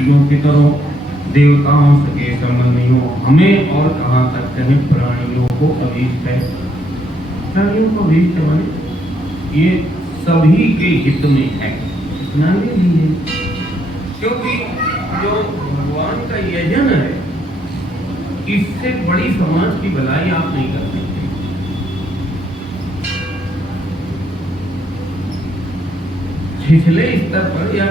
सृष्टियों की तरह देवताओं सके समन्वयों हमें और कहाँ तक कहें प्राणियों को अभीष्ट है। प्राणियों को अभीष्ट माने ये सभी के हित में है, इतना नहीं है, क्योंकि जो भगवान का यजन है इससे बड़ी समाज की भलाई आप नहीं कर सकते। पिछले स्तर पर या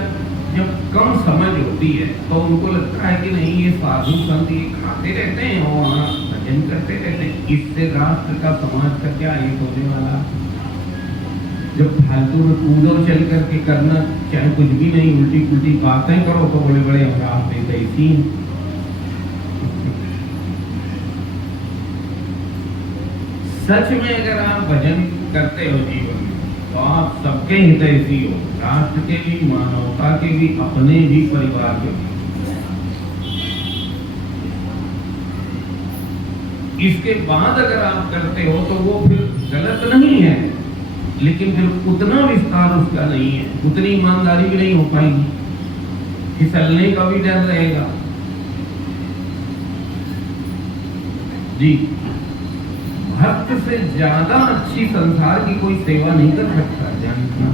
जब कम समझ होती है तो उनको लगता है कि नहीं ये साधु संत ये खाते रहते हैं और वहाँ भजन करते रहते हैं, इससे राष्ट्र का समाज का क्या हित होने वाला। जब फालतू में कूदो चल करके करना, चाहे कुछ भी नहीं उल्टी पुल्टी बातें करो तो बड़े बड़े अपराध देते इसी। सच में अगर आप भजन करते हो जीवन में तो आप सबके हितैषी हो, राष्ट्र के भी, मानवता के भी, अपने भी, परिवार के भी। इसके बाद अगर आप करते हो तो वो फिर गलत नहीं है, लेकिन फिर उतना विस्तार उसका नहीं है, उतनी ईमानदारी भी नहीं हो पाएगी, फिसलने का भी डर रहेगा। जी, भक्त से ज्यादा अच्छी संसार की कोई सेवा नहीं कर सकता, जानना।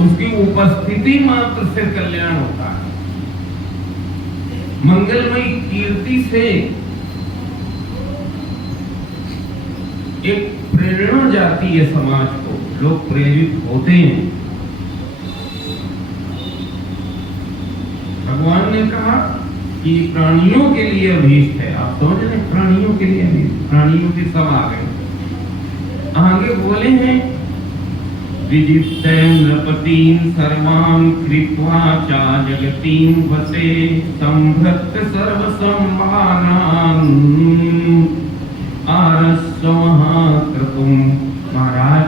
उसकी उपस्थिति मात्र से कल्याण होता है। मंगलमयी कीर्ति से एक प्रेरणा जाती है समाज को, लोग प्रेरित होते हैं। भगवान ने कहा कि प्राणियों के लिए अभीष्ट है, आप समझ रहे, प्राणियों के लिए अभीष्ट, प्राणियों के सब आ गए। आगे बोले हैं विजितैं नृपतीं सर्वां कृत्वा चा जगतीं वसे संभृत्य सर्व संभारान् आरस्वमहाक्रतुम्। महाराज,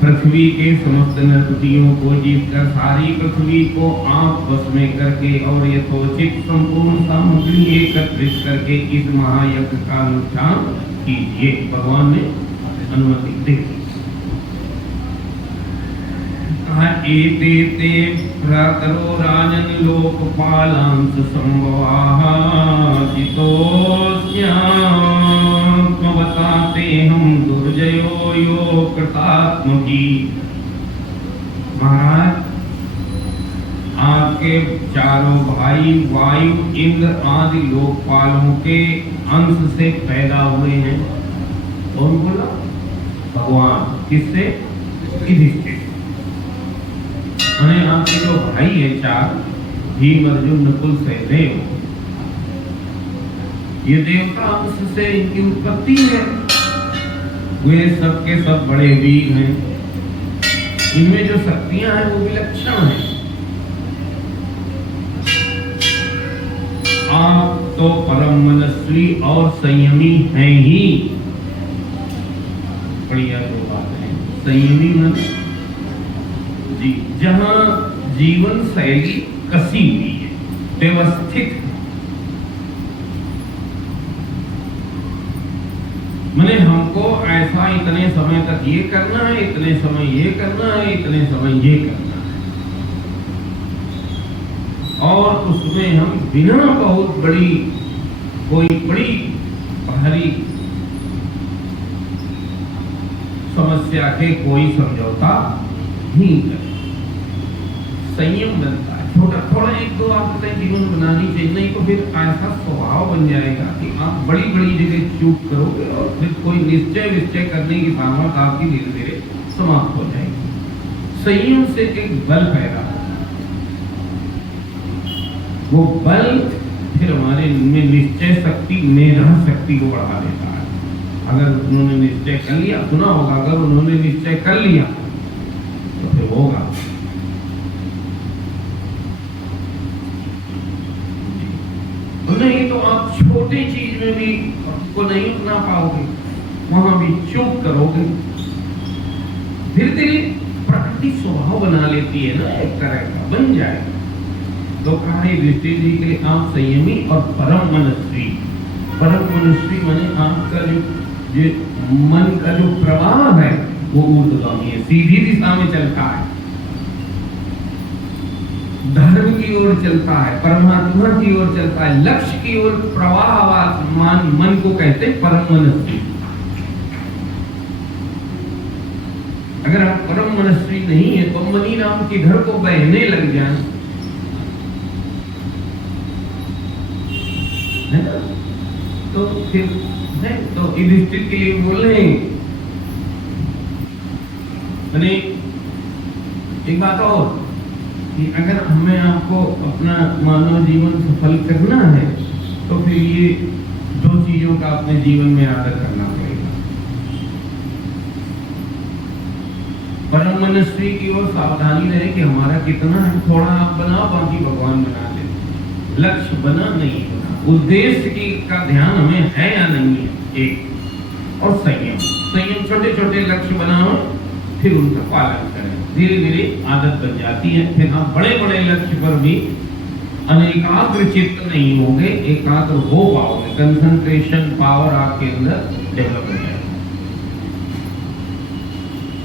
पृथ्वी के समस्त नरपतियों को जीतकर सारी पृथ्वी को आप वश में करके और यथोचित संपूर्ण सामग्री एकत्रित करके इस महायज्ञ का अनुष्ठान कीजिए। भगवान ने अनुमति दी। कहा एते भ्रातरो राजन लोकपालांस संभवाः जितोऽस्यात्मवताते हम दुर्जयो यो कृतात्मकी। महाराज, आपके चारों भाई वायु, इंद्र आदि लोकपालों के अंश से पैदा हुए हैं। कौन बोला? भगवान। किससे? युधिष्ठिर। आपके जो भाई है चार, भीम, अर्जुन, नकुल, सहदेव, ये देवता अंश से इनकी उत्पत्ति है। वे सबके सब बड़े वीर हैं, इनमें जो शक्तियां हैं वो विलक्षण हैं। आप तो परम मनस्वी और संयमी हैं ही। बढ़िया जो बात है, संयमी मन जी, जहां जीवन शैली कसी हुई है, व्यवस्थित, मैंने हमको ऐसा इतने समय तक ये करना है, इतने समय ये करना है, इतने समय ये करना है, और उसमें हम बिना बहुत बड़ी कोई बड़ी भारी समस्या के कोई समझौता नहीं करें। संयम बनता है। छोटा थोड़ा एक दो आदतें जीवन बनानी चाहिए, नहीं तो फिर ऐसा स्वभाव बन जाएगा कि आप बड़ी बड़ी जगह चूक करोगे और फिर कोई निश्चय करने की सामर्थ्य आपकी धीरे धीरे समाप्त हो जाएगी। संयम से एक बल पैदा होता है, वो बल फिर हमारे में निश्चय शक्ति, मेधा शक्ति को बढ़ा देता है। अगर उन्होंने निश्चय कर लिया, सुना होगा, अगर उन्होंने निश्चय कर लिया तो फिर होगा। नहीं तो आप छोटी चीज में भी को नहीं अपना पाओगे, वहां भी चूक करोगे। धीरे धीरे प्रकृति स्वभाव बना लेती है ना, एक तरह का बन जाएगा। तो कहा युधिष्ठिर जी के लिए आप संयमी और परम मनस्वी। परम मनस्वी माने आपका जो मन का जो प्रवाह है वो ऊर्ध्वगामी है, सीधी दिशा में चलता है। धर्म की ओर चलता है, परमात्मा की ओर चलता है, लक्ष्य की ओर प्रवाहमान मन को कहते हैं परम मनस्वी। अगर आप परम मनस्वी नहीं है तो मनी नाम किधर को बहने लग जाए, है ना? तो फिर है तो युधिष्ठिर के लिए बोल रहे हैं। एक बात और कि अगर हमें आपको अपना मानव जीवन सफल करना है तो फिर ये दो चीजों का अपने जीवन में आदर करना पड़ेगा। परम मनस्वी की ओर सावधानी रहे कि हमारा कितना है, थोड़ा आप बनाओ बाकी भगवान बना ले। लक्ष्य बना नहीं बना, उद्देश्य की का ध्यान हमें है या नहीं है, एक। और संयम, संयम छोटे छोटे लक्ष्य बनाओ फिर उनका पालन करें, धीरे धीरे आदत बन जाती है। फिर हम बड़े बड़े लक्ष्य पर भी अनेकाग्र चित्त नहीं होंगे, एकाग्र हो पाओगे, कंसंट्रेशन पावर आपके अंदर डेवलप हो जाएगा।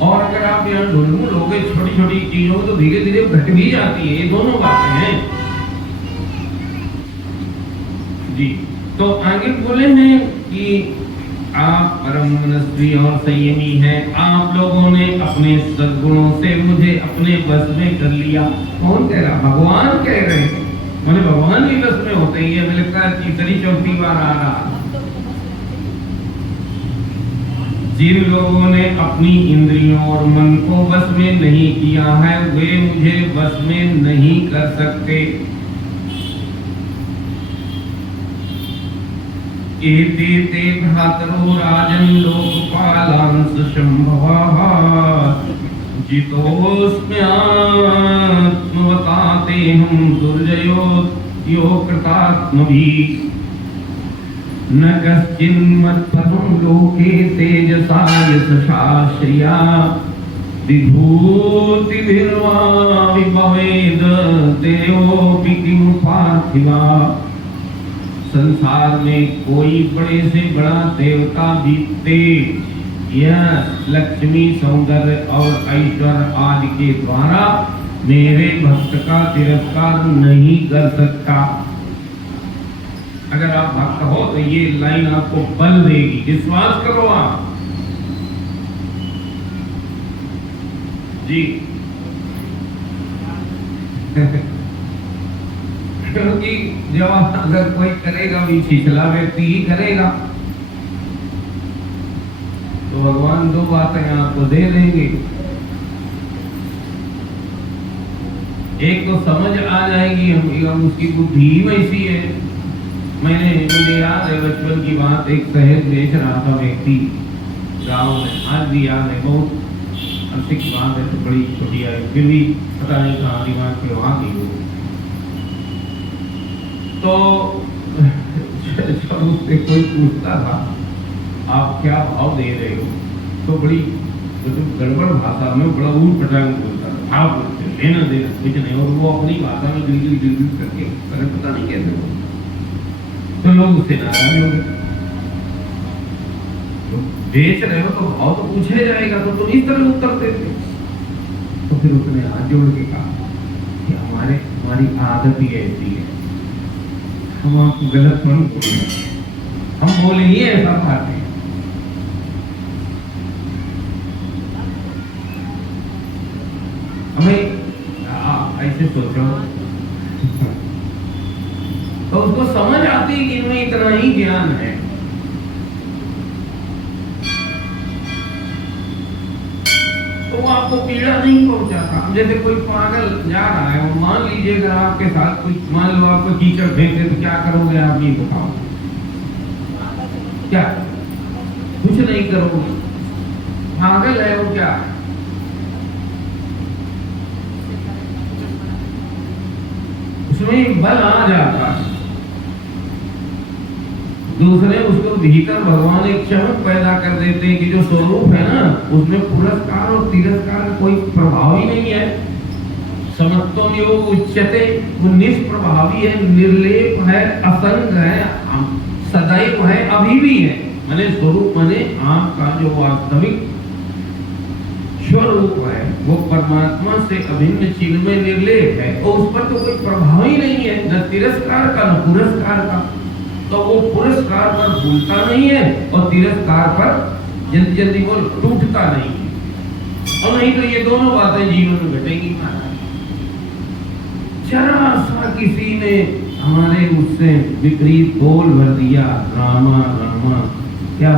और अगर आप यहाँ ढूंढ लोगे छोटी छोटी चीजों तो धीरे धीरे घट भी जाती है, ये दोनों बातें हैं जी। तो आगे बोले हैं कि आप परम मनस्वी और संयमी हैं, आप लोगों ने अपने सद्गुणों से मुझे अपने बस में कर लिया। कौन कह रहा? भगवान कह रहे हैं। मैंने भगवान भी बस में होते ही है, मुझे लगता है तीसरी चौथी बार आ रहा। जिन लोगों ने अपनी इंद्रियों और मन को बस में नहीं किया है वे मुझे बस में नहीं कर सकते। एते ते भ्रातरो राजन लोकपालांस शंभवः जितोऽस्म्यात्मवताते हम दुर्जयो यो कृतात्मभिः न कश्चिन्मत्परं लोके तेजसा यशसाश्रिया विभूतिभिर्वा विभवेद तेयोऽपि किं पार्थिवा। संसार में कोई बड़े से बड़ा देवता भी तेज या लक्ष्मी सौंदर्य और ऐश्वर्य आदि के द्वारा मेरे भक्त का तिरस्कार नहीं कर सकता। अगर आप भक्त हो तो ये लाइन आपको बल देगी, विश्वास करो आप जी। क्योंकि जब अगर कोई करेगा भी छिछला व्यक्ति ही करेगा तो भगवान दो बातें आपको दे देंगे। एक तो समझ आ जाएगी, हम उसकी बुद्धि ही वैसी है। मुझे याद है बचपन की बात, एक शहद बेच रहा था व्यक्ति गांव में, आज भी याद है, बहुत अच्छी बात है, तो बड़ी छोटी आई, फिर भी पता नहीं कहाँ दिमाग पे वहां गई वो। तो जब उससे कोई पूछता था आप क्या भाव दे रहे हो, तो बड़ी गड़बड़ भाषा में बड़ा ऊट पटांग बोलता था, भाव बोलते लेना देना कुछ नहीं, और वो अपनी भाषा में गिल करके पता नहीं कैसे बोलता। तो लोग उससे नाराज हो गए। बेच रहे हो तो भाव तो पूछे जाएगा, तो तुम इस तरह उत्तर देते। तो फिर उसने हाथ जोड़ के कहा कि हमारी आदत ही ऐसी है, हम आपको गलत मन बोले, हम बोले ही ऐसा पाते हैं। हमें ऐसे सोचो तो उसको समझ आती है कि इनमें इतना ही ज्ञान है। तो वो आपको पीड़ा नहीं पहुंचाता। जैसे कोई पागल जा रहा है, वो मान लीजिए अगर आपके साथ कोई, मान लो आपको कीचड़ फेंके तो क्या करोगे आप, ये बताओ। क्या? कुछ नहीं करोगे, पागल है वो। क्या उसमें बल आ जाता है। दूसरे उसको भीतर भगवान एक चमक पैदा कर देते हैं कि जो स्वरूप है ना उसमें पुरस्कार और तिरस्कार का कोई प्रभाव ही नहीं है। समत्वम योग उच्यते, वो निष्प्रभावी है, निर्लेप है, असंग है, सदैव है, अभी भी है। माने स्वरूप माने आपका जो वास्तविक स्वरूप है, वो परमात्मा से अभिन्न चिन्मय निर्लेप है, और उस पर तो कोई प्रभाव ही नहीं है, न तिरस्कार का न पुरस्कार का। तो वो पुरस्कार पर भूलता नहीं है और तिरस्कार पर जल्दी जल्दी वो टूटता नहीं है। और नहीं तो ये दोनों बातें जीवन में घटेंगी महाराज। जरा सा किसी ने हमारे उससे विपरीत बोल भर दिया, रामा रामा क्या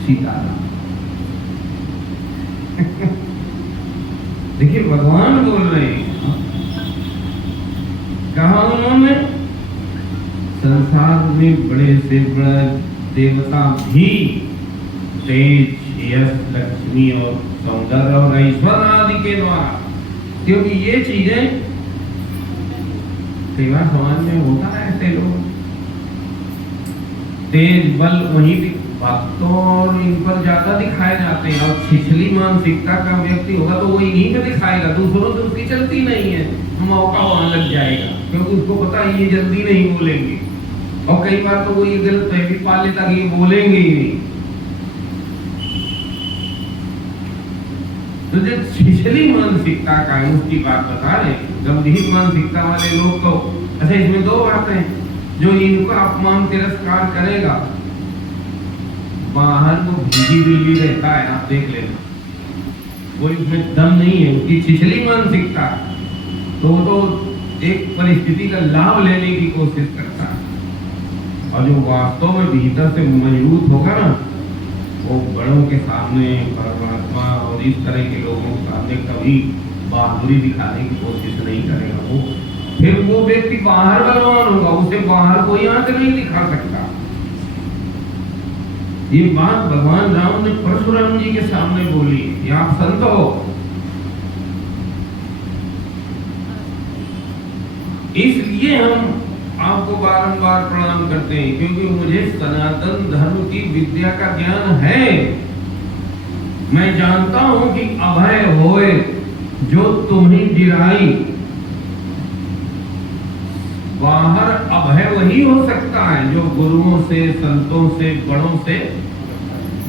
सीताराम। देखिए भगवान बोल रहे हैं, कहा उन्होंने संसार में बड़े से बड़ा देवता भी तेज, यश, लक्ष्मी और सौंदर्य और ऐश्वर्य आदि के द्वारा, क्योंकि ये चीजें सेवा समाज में होता है। ऐसे लोग तेज बल वहीं भक्तों और इन पर ज्यादा दिखाए जाते हैं, और छिछली मानसिकता का व्यक्ति होगा तो वो इन्हीं पे दिखाएगा, दूसरों से उसकी चलती नहीं है, मौका वहां लग जाएगा, क्योंकि उसको पता है ये जल्दी नहीं बोलेंगे, और कई बार तो वो ये गलत फहमी पा लेता कि ये बोलेंगे ही नहीं। तो जो छिछली मानसिकता का है उसकी बात बता रहे, गंभीर मानसिकता वाले लोग तो अच्छा, इसमें दो बातें, जो इनका अपमान तिरस्कार करेगा बाहर वो भीगी बिल्ली रहता है, आप देख लेना, कोई उसमें दम नहीं है, उसकी छिछली मानसिकता, तो वो तो एक परिस्थिति का लाभ लेने की कोशिश करता है, और जो वास्तव में भीतर से मजबूत होगा ना, वो बड़ों के सामने, परमात्मा और इस तरह के लोगों के सामने कभी बहादुरी दिखाने की कोशिश नहीं करेगा। वो फिर वो व्यक्ति बाहर बलवान होगा, उसे बाहर कोई आंख नहीं दिखा सकता। ये बात भगवान राम ने परशुराम जी के सामने बोली कि आप संत हो, इसलिए हम आपको बारंबार प्रणाम करते हैं, क्योंकि मुझे सनातन धर्म की विद्या का ज्ञान है। मैं जानता हूं कि अभय होए जो तुम्हें गिराई, बाहर अभय वही हो सकता है जो गुरुओं से, संतों से, बड़ों से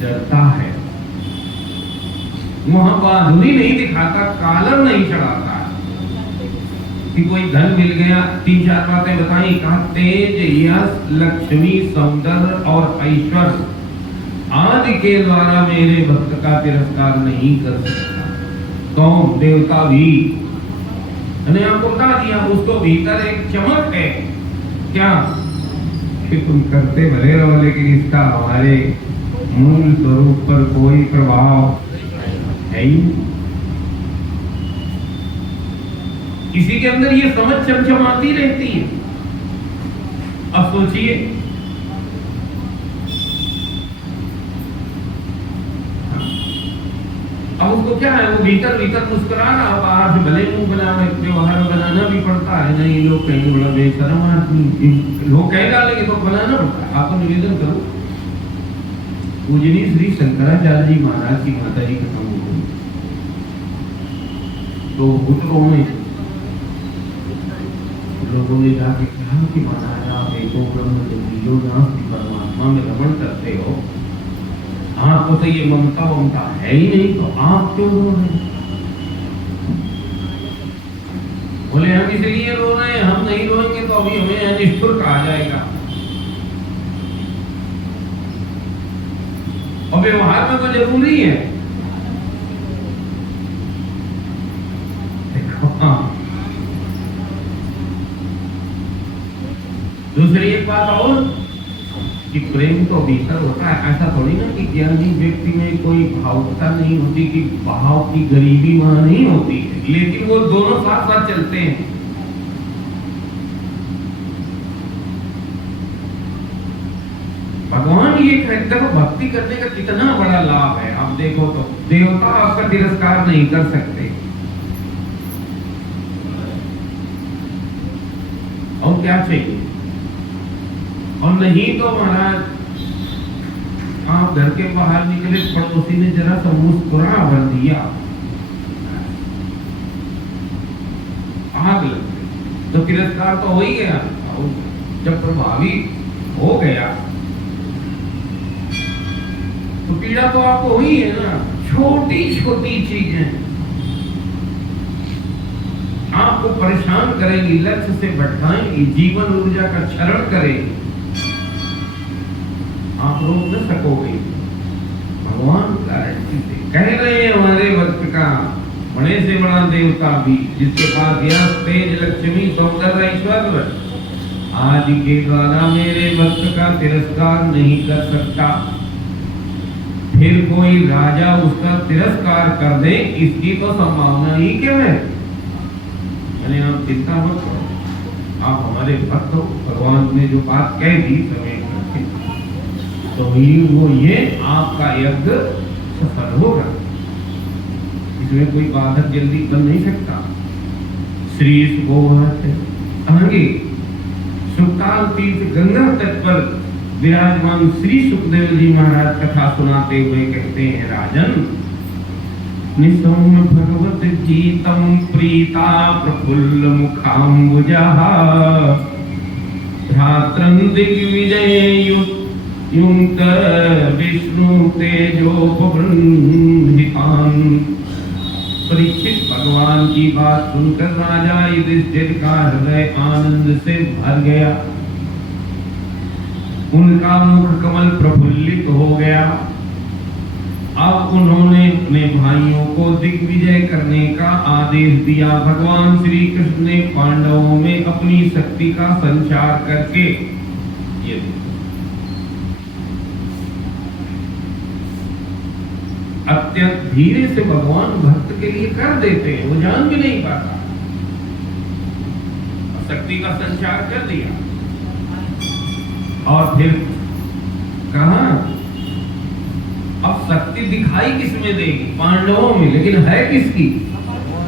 डरता है। वहां बहादुरी नहीं दिखाता, कालर नहीं चढ़ाता कि कोई धन मिल गया। 3-4 बातें बताई, कहा तेज, यश, लक्ष्मी, सौंदर्य और ऐश्वर्य आदि के द्वारा मेरे भक्त का तिरस्कार नहीं कर सकता। तो देवता भी, मैंने आपको बता दिया, उसको भीतर एक चमक है, क्या कि तुम करते भले रहो, लेकिन इसका हमारे मूल स्वरूप पर कोई प्रभाव है ही। किसी के अंदर ये समझ चमचमाती रहती है। अब सोचिए, अब उसको क्या है, वो भीतर भीतर मुस्कुरा रहा, बाहर से भले मुंह बना, व्यवहार बनाना भी पड़ता है। नहीं, लोग कहेंगे बड़ा बेशरम आदमी, लोग कह डालेंगे तो बनाना पड़ता है। आपको निवेदन करूं, पूजनी श्री शंकराचार्य जी महाराज की माता जी खत्म हो गई, तो पुत्रों में लोगों ने जाके कहा कि महाराज आप एको ब्रह्म जो परमात्मा में रमण करते हो, आपको तो ये ममता वमता है ही नहीं, तो आप क्यों रो रहे हैं? बोले हम इसलिए रो रहे हैं, हम नहीं रोएंगे तो अभी हमें अनिष्ठुर कहा जाएगा। और व्यवहार में तो जरूरी है। दूसरी एक बात और कि प्रेम तो भीतर होता है, ऐसा थोड़ी ना कि ज्ञानी व्यक्ति में कोई भावुकता नहीं होती, कि भाव की गरीबी वहां नहीं होती है, लेकिन वो दोनों साथ साथ चलते हैं। भगवान ये कहते हैं भक्ति करने का कितना बड़ा लाभ है। आप देखो तो देवता आपका तिरस्कार नहीं कर सकते, और क्या चाहिए। और नहीं तो महाराज, आप घर के बाहर निकले, पड़ोसी ने जरा सा मुस्कुरा भर दिया, आग लग गई, तो तिरस्कार तो हो ही गया। जब प्रभावी हो गया तो पीड़ा तो आपको हुई है ना। छोटी छोटी चीजें आपको परेशान करेंगी, लक्ष्य से भटकाएंगी, जीवन ऊर्जा का क्षरण करेगी, आप रोक न सकोगे। भगवान गारंटी दे कह रहे हैं हमारे वक्त का बड़े से बड़ा देवता भी, जिसके पास यश तेज लक्ष्मी सौंदर्य ऐश्वर्य, आज के द्वारा मेरे भक्त का तिरस्कार नहीं कर सकता। फिर कोई राजा उसका तिरस्कार कर दे, इसकी तो संभावना ही क्या है। मैंने आप चिंता मत करो, आप हमारे भक्त हो, भगवान ने जो बात कह दी समय करके, तो ये आपका यज्ञ सफल होगा, इसमें कोई बाधक जल्दी बन नहीं सकता। श्री आगे सुखताल तीर्थ गंगा तट पर विराजमान श्री सुखदेव जी महाराज कथा सुनाते हुए कहते हैं, राजन निसौम्य भगवत गीतम प्रीता प्रफुल्ल मुखाम्बुजः भ्रात्रं दिग्विजय युक्त विष्णु तेजोपबृंहितान्। परीक्षित भगवान की बात सुनकर राजा युधिष्ठिर का हृदय आनंद से भर गया, उनका मुख कमल प्रफुल्लित हो गया। अब उन्होंने अपने भाइयों को दिग्विजय करने का आदेश दिया। भगवान श्री कृष्ण ने पांडवों में अपनी शक्ति का संचार करके ये अत्यंत धीरे से भगवान भक्त के लिए कर देते हैं, वो जान भी नहीं पाता, शक्ति का संचार कर दिया। और फिर कहा अब शक्ति दिखाई किसमें देगी, पांडवों में, लेकिन है किसकी,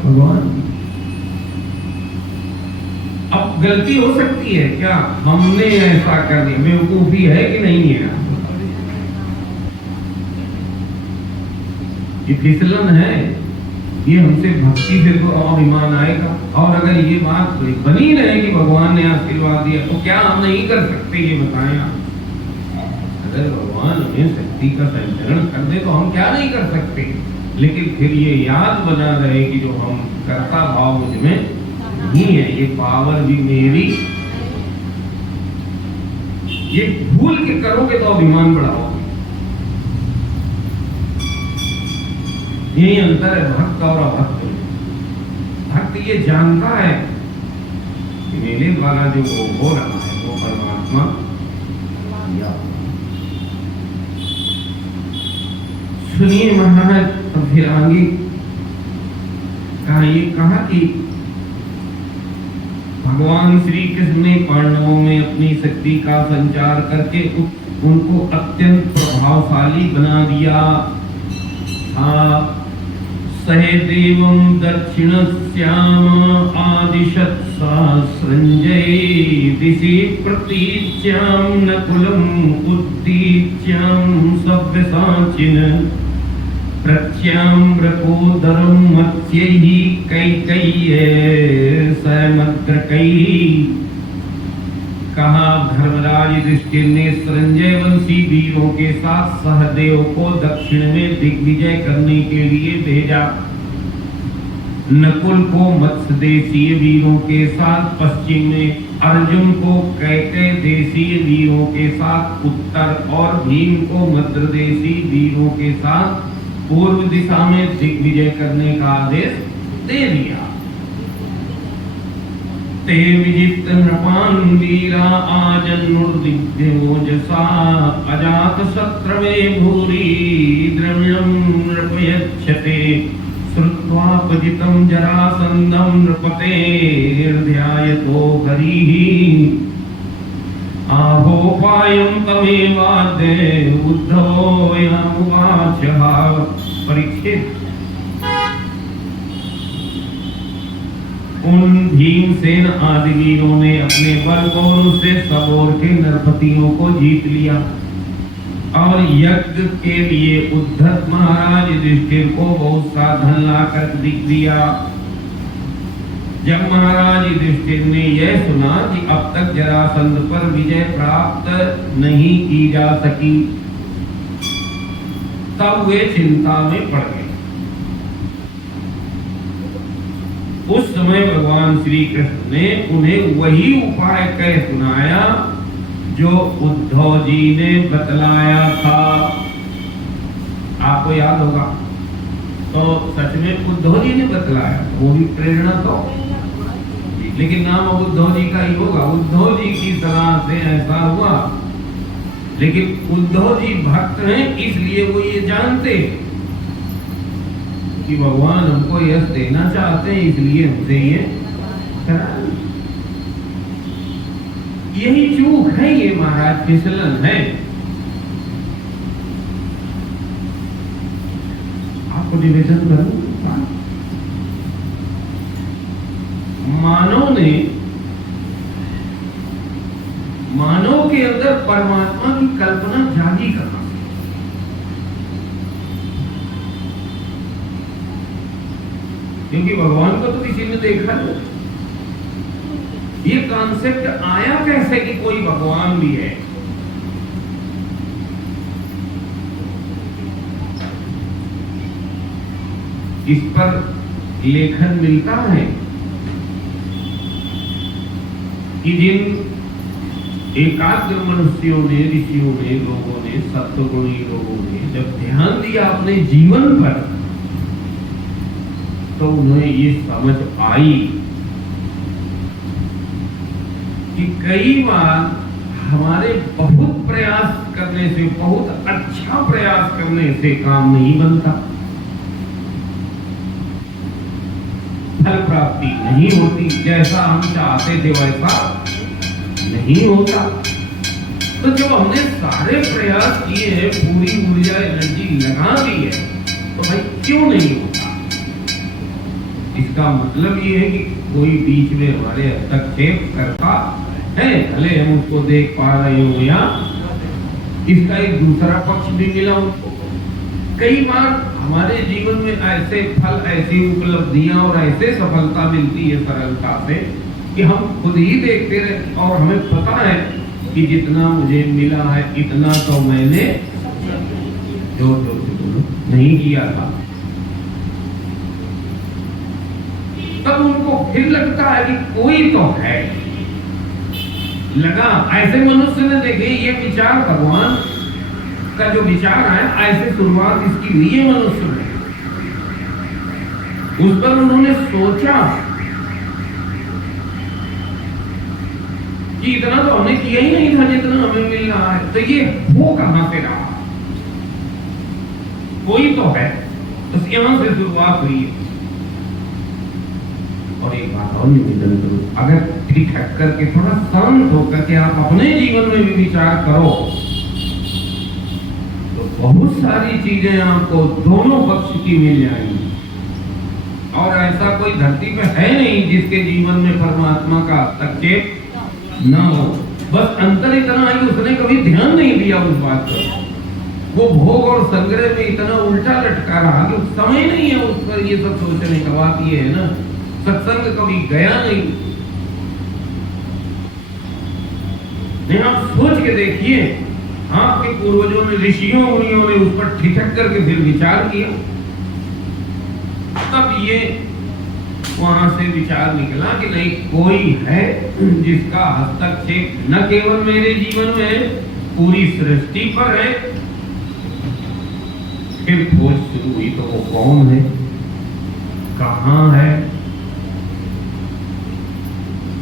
भगवान। अब गलती हो सकती है क्या, हमने ऐसा कर दिया, बेवकूफी है कि नहीं है, ये फिसलन है, ये हमसे भक्ति से तो अभिमान आएगा। और अगर ये बात बनी रहे कि भगवान ने आशीर्वाद दिया, तो क्या हम नहीं कर सकते, ये बताएं आप। अगर भगवान हमें शक्ति का संचरण कर दे तो हम क्या नहीं कर सकते, लेकिन फिर ये याद बना रहे कि जो हम कर्ता भाव मुझमें नहीं है, ये पावर भी मेरी, ये भूल के करोगे तो अभिमान बढ़ाओगे। यही अंतर है भक्त और अभक्त में। भक्त ये जानता है कि मेरे द्वारा जो हो रहा है वो परमात्मा या सुनिए महाराज। अब फिर आगे कहा कि भगवान श्री कृष्ण ने पांडवों में अपनी शक्ति का संचार करके उनको अत्यंत प्रभावशाली बना दिया। सहदेवं दक्षिणस्याम आदिशत् संजय दिशि प्रतीच्यां नकुलम् उद्दीच्यां सव्यसाचिन् प्रत्याम्रकोदरं मत्स्यैः कैकेय्यै समुद्रकैः। कहा धर्मराज युधिष्ठिर ने संजय वंशी वीरों के साथ सहदेव को दक्षिण में दिग्विजय करने के लिए भेजा, नकुल को मत्स्य देशीय वीरों के साथ पश्चिम में, अर्जुन को कैकेय देशीय वीरों के साथ उत्तर और भीम को मद्र देशीय वीरों के साथ पूर्व दिशा में दिग्विजय करने का आदेश दे दिया। ते विजित नृपान् वीरा आजन्नुर्दिव्योजसा अजात शत्रवे भूरि द्रविणं नृपयच्छते श्रुत्वा पतितं जरासन्दं नृपतेर्ध्यायतो हरिः। आहोपायं तमेवाद्य उद्धवोऽयमुवाचः। परीक्षित, उन भीमसेन आदि वीरों ने अपने बल और से सब ओर के नरपतियों को जीत लिया और यज्ञ के लिए उद्धत महाराज युधिष्ठिर को बहुत सा धन लाकर दिया। जब महाराज युधिष्ठिर ने यह सुना कि अब तक जरासंध पर विजय प्राप्त नहीं की जा सकी, तब वे चिंता में पड़ गए। उस समय भगवान श्री कृष्ण ने उन्हें वही उपाय कह सुनाया जो उद्धव जी ने बतलाया था। आपको याद होगा, तो सच में उद्धव जी ने बतलाया, वो भी प्रेरणा तो, लेकिन नाम उद्धव जी का ही होगा। उद्धव जी की सलाह से ऐसा हुआ, लेकिन उद्धव जी भक्त हैं इसलिए वो ये जानते कि भगवान हमको यश देना चाहते हैं, इसलिए हमसे ये करा। यही चूक है, ये महाराज फिसलन है। आपको निवेदन करूं, मानव के अंदर परमात्मा की कल्पना जागी करना। क्योंकि भगवान को तो किसी ने देखा नहीं। ये कॉन्सेप्ट आया कैसे कि कोई भगवान भी है? इस पर लेखन मिलता है कि जिन एकाग्र मनुष्यों ने, ऋषियों ने, लोगों ने, सत्वगुणी लोगों ने जब ध्यान दिया अपने जीवन पर, तो उन्हें ये समझ आई कि कई बार हमारे बहुत प्रयास करने से, बहुत अच्छा प्रयास करने से काम नहीं बनता, फल प्राप्ति नहीं होती, जैसा हम चाहते थे वैसा नहीं होता। तो जब हमने सारे प्रयास किए हैं, पूरी ऊर्जा एनर्जी लगा दी है, तो भाई क्यों नहीं होता? इसका मतलब ये है कि कोई बीच में हमारे हस्तक्षेप करता है, भले हम उसको देख पा रहे हो या इसका एक दूसरा पक्ष भी मिला उनको। कई बार हमारे जीवन में ऐसे फल, ऐसी उपलब्धियां और ऐसे सफलता मिलती है सरलता से कि हम खुद ही देखते रहे और हमें पता है कि जितना मुझे मिला है इतना तो मैंने जो नहीं किया था। तब उनको फिर लगता है कि कोई तो है, लगा। ऐसे मनुष्य ने देखे ये विचार, भगवान का जो विचार है, ऐसे शुरुआत इसकी हुई है मनुष्य में। उस पर उन्होंने सोचा कि इतना तो हमने किया ही नहीं था जितना हमें मिल रहा है, तो ये हो कहां से रहा? कोई तो है। तो यहां से शुरुआत हुई है। और एक बात और निवेदन करूं, अगर ठिठक करके थोड़ा शांत होकर के आप अपने जीवन में भी विचार करो तो बहुत सारी चीजें आपको दोनों पक्ष की मिल जाएंगी। और ऐसा कोई धरती पे है नहीं जिसके जीवन में परमात्मा का हस्तक्षेप ना हो। बस अंतर इतना है कि उसने कभी ध्यान नहीं दिया उस बात पर। वो भोग और संग्रह में इतना उल्टा लटका रहा कि समय नहीं है उस पर ये सब सोचने का। बात ये है ना, सत्संग कभी गया नहीं। आप सोच के देखिए, आपके पूर्वजों ने, ऋषियों मुनियों ने उस पर ठिठक करके फिर विचार किया, तब ये वहां से विचार निकला कि नहीं, कोई है जिसका हस्तक्षेप न केवल मेरे जीवन में, पूरी सृष्टि पर है। फिर खोज शुरू हुई, तो वो कौन है, कहां है?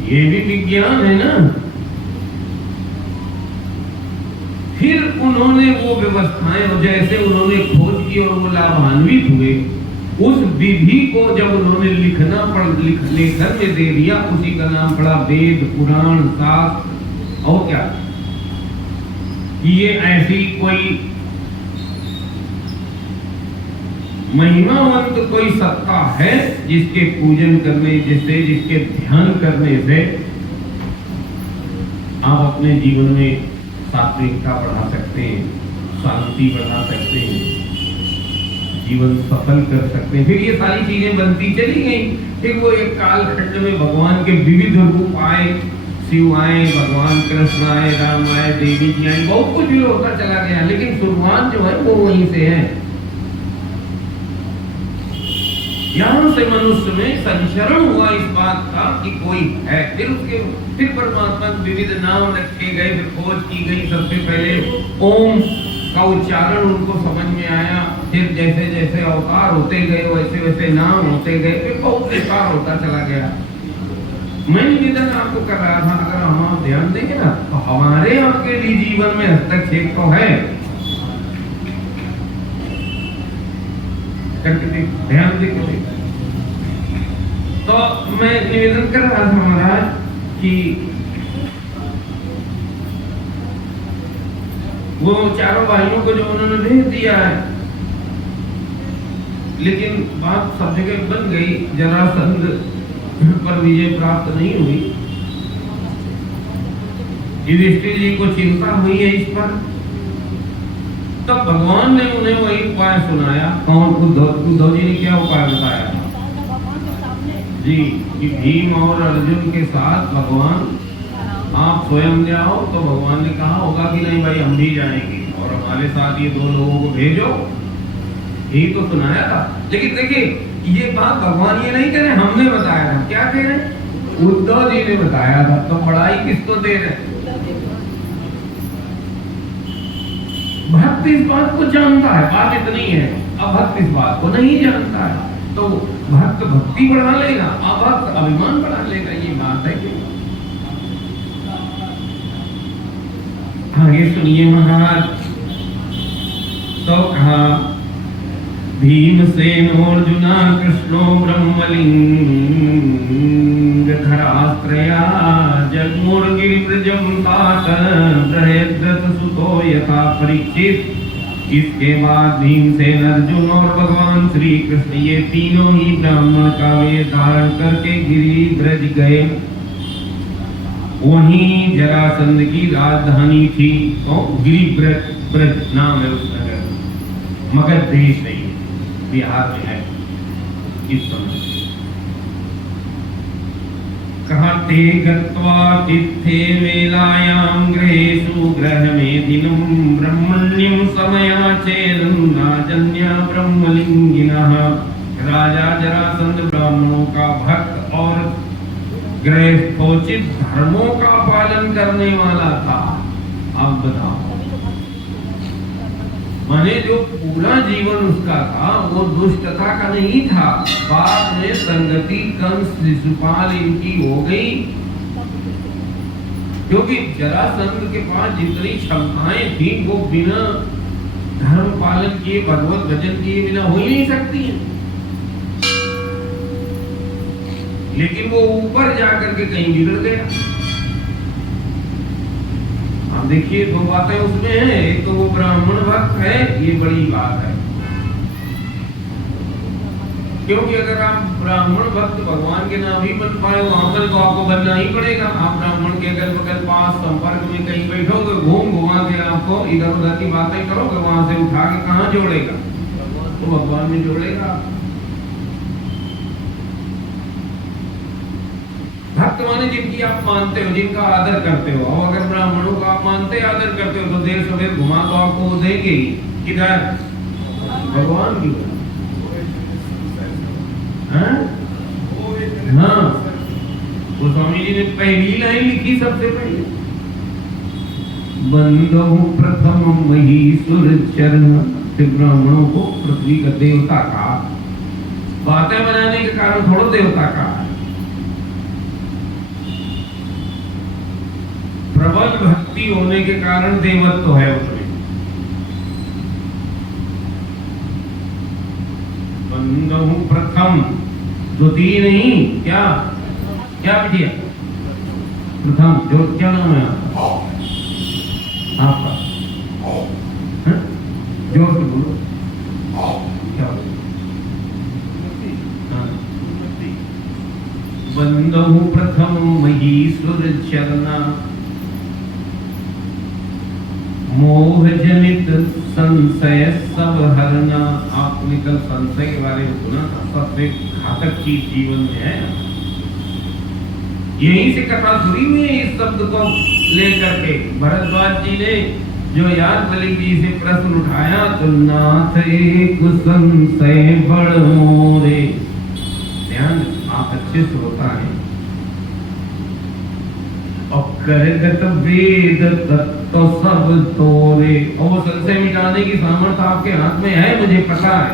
ये भी विज्ञान है ना। फिर उन्होंने वो व्यवस्थाएं, और जैसे उन्होंने खोज की और वो लाभान्वित हुए, उस विधि को जब उन्होंने लेखन में दे दिया, उसी का नाम पड़ा वेद, पुराण, शास्त्र। और क्या ये ऐसी कोई महिमावंत कोई सत्ता है जिसके पूजन करने, जिसके ध्यान करने से आप अपने जीवन में सात्विकता बढ़ा सकते हैं, शांति बढ़ा सकते हैं, जीवन सफल कर सकते हैं। फिर ये सारी चीजें बनती चली गई। फिर वो एक कालखंड में भगवान के विविध रूप आए, शिव आए, भगवान कृष्ण आए, राम आए, देवी जी आई, बहुत कुछ भी होता चला गया, लेकिन शुरुआत जो है वो वहीं से है। यहां से मनुष्य में संचरण हुआ इस बात का कि कोई है। फिर परमात्मा विविध नाम रखे गए, फिर खोज की गई। सबसे पहले ओम का उच्चारण उनको समझ में आया, फिर जैसे जैसे अवतार होते गए वैसे वैसे नाम होते गए, फिर बहुत विस्तार होता चला गया। मैं निवेदन आपको कर रहा था, अगर हम ध्यान देंगे ना तो हमारे आपके लिए जीवन में हस्तक्षेप तो है, ध्यान देकर। तो मैं निवेदन कर रहा था महाराज कि वो चारों भाइयों को जो उन्होंने भेज दिया है, लेकिन बात सब जगह बन गई, जरासंध पर विजय प्राप्त नहीं हुई। युधिष्ठिर जी को चिंता हुई है इस पर। तब भगवान ने उन्हें वही उपाय सुनाया। कौन? उद्धव जी ने क्या उपाय बताया जी, कि भीम और अर्जुन के साथ भगवान आप स्वयं जाओ। तो भगवान ने कहा होगा कि नहीं भाई हम भी जाएंगे और हमारे साथ ये 2 लोगों को भेजो, यही तो सुनाया था। लेकिन देखिए ये बात भगवान ये नहीं कह रहे, हमने बताया था। क्या कह रहे? उद्धव जी ने बताया था। तो बड़ाई किसको दे रहे? भक्त इस बात को जानता है, बात इतनी है। अभक्त इस बात को नहीं जानता है, तो भक्त भक्ति बढ़ा लेगा, अभक्त अभिमान बढ़ा लेगा, ये बात है। आगे सुनिए महाराज। तो कहा भीमसेन अर्जुना कृष्णो ब्रह्मलिंग धरास्त्रया जगमुर्गिरिव्रजं तात बृहद्रथ सुतो यथा परीक्षित। इसके बाद भीमसेन, अर्जुन और भगवान श्री कृष्ण ये तीनों ही ब्राह्मण का वेश धारण करके गिरिव्रज गए। वहीं जरासंध की राजधानी थी, तो गिरिव्रज नाम है उस नगर, मगध देश नहीं, बिहार में है इस समय। कहते गत्वा तीर्थे वेलायां गृहेषु गृहमेधिनं ब्रह्मण्यं समयाचेनं राजन्या ब्रह्मलिंगिनः। राजा जरासंध ब्राह्मणों का भक्त और गृहस्थोचित धर्मों का पालन करने वाला था। अब बताओ, माने जो पूरा जीवन उसका था वो दुष्टता का नहीं था। बाद में संगति कंस शिशुपाल इनकी हो गई, क्योंकि जरासंध के पास जितनी क्षमताएं थी वो बिना धर्म पालन किए, भगवत भजन किए बिना हो ही नहीं सकती है। लेकिन वो ऊपर जाकर के कहीं बिगड़ गया। अब देखिए 2 बातें उसमें हैं। एक तो वो ब्राह्मण भक्त है, ये बड़ी बात है, क्योंकि अगर आप ब्राह्मण भक्त भगवान के नाम ही बन पाए वहां पर, तो आपको बनना ही पड़ेगा। आप ब्राह्मण के अगल बगल पास संपर्क में कहीं बैठोगे, घूम घुमा के आपको इधर उधर की बातें करोगे, वहां से उठा के कहाँ जोड़ेगा? तो भगवान में जोड़ेगा। भक्त माने जिनकी आप मानते हो, जिनका आदर करते हो। और अगर ब्राह्मणों का आप मानते आदर करते हो तो देर सवेर घुमा तो आपको देंगे किधर? भगवान की। हाँ, वो स्वामी जी ने पहली लाइन लिखी सबसे पहले, बंदो प्रथम महीसुर चरण। ब्राह्मणों को पृथ्वी का देवता का, बातें बनाने के कारण थोड़ा देवता का, प्रबल भक्ति होने के कारण देवत्व तो है उसमें। बंदहु प्रथम, द्वितीय नहीं, क्या क्या बिटिया? प्रथम। जो क्या नाम है आपका? जोर से बोलो, क्या? बंदहु प्रथम महीसुर चरना, मोह जनित संशय सब हरना। आपने कल संशय के बारे में सुना था, सबसे घातक चीज जीवन में है यहीं से कथा शुरू हुई है इस शब्द को लेकर के। भरद्वाज जी ने जो याज्ञवल्क्य जी से प्रश्न उठाया, तो नाथ एक संशय बड़ मोरे। ध्यान, आप अच्छे श्रोता हैं। और करगत वेद तत्व सब तोरे। और वो संशय मिटाने की सामर्थ्य आपके हाथ में है, मुझे पता है।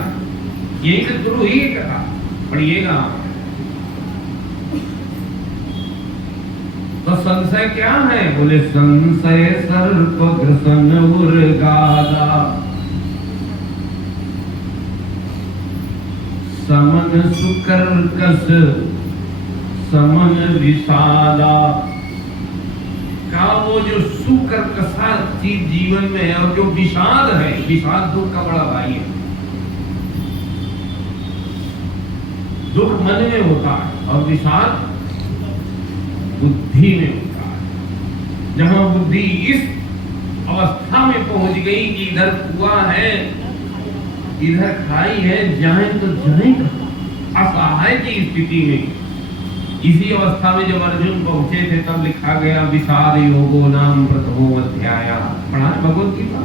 यही से शुरू हुई है कथा, पढ़िएगा आप। तो संशय क्या है? बोले संशय सर्प ग्रसन उर गादा, समन सुकर्कश समन विषादा। का वो जो सुकर्कशा चीज जीवन में है और जो विषाद है, विषाद दुख का बड़ा भाई है। दुख मन में होता है और विषाद बुद्धि में होता है। जहां बुद्धि इस अवस्था में पहुंच गई कि इधर कुआं है, इधर खाई है, जाए तो जाए कहां, असहाय की स्थिति में। इसी अवस्था में जब अर्जुन पहुंचे थे तब लिखा गया विषाद योगो नाम प्रथमो अध्याय। पढ़ा है भगवत गीता।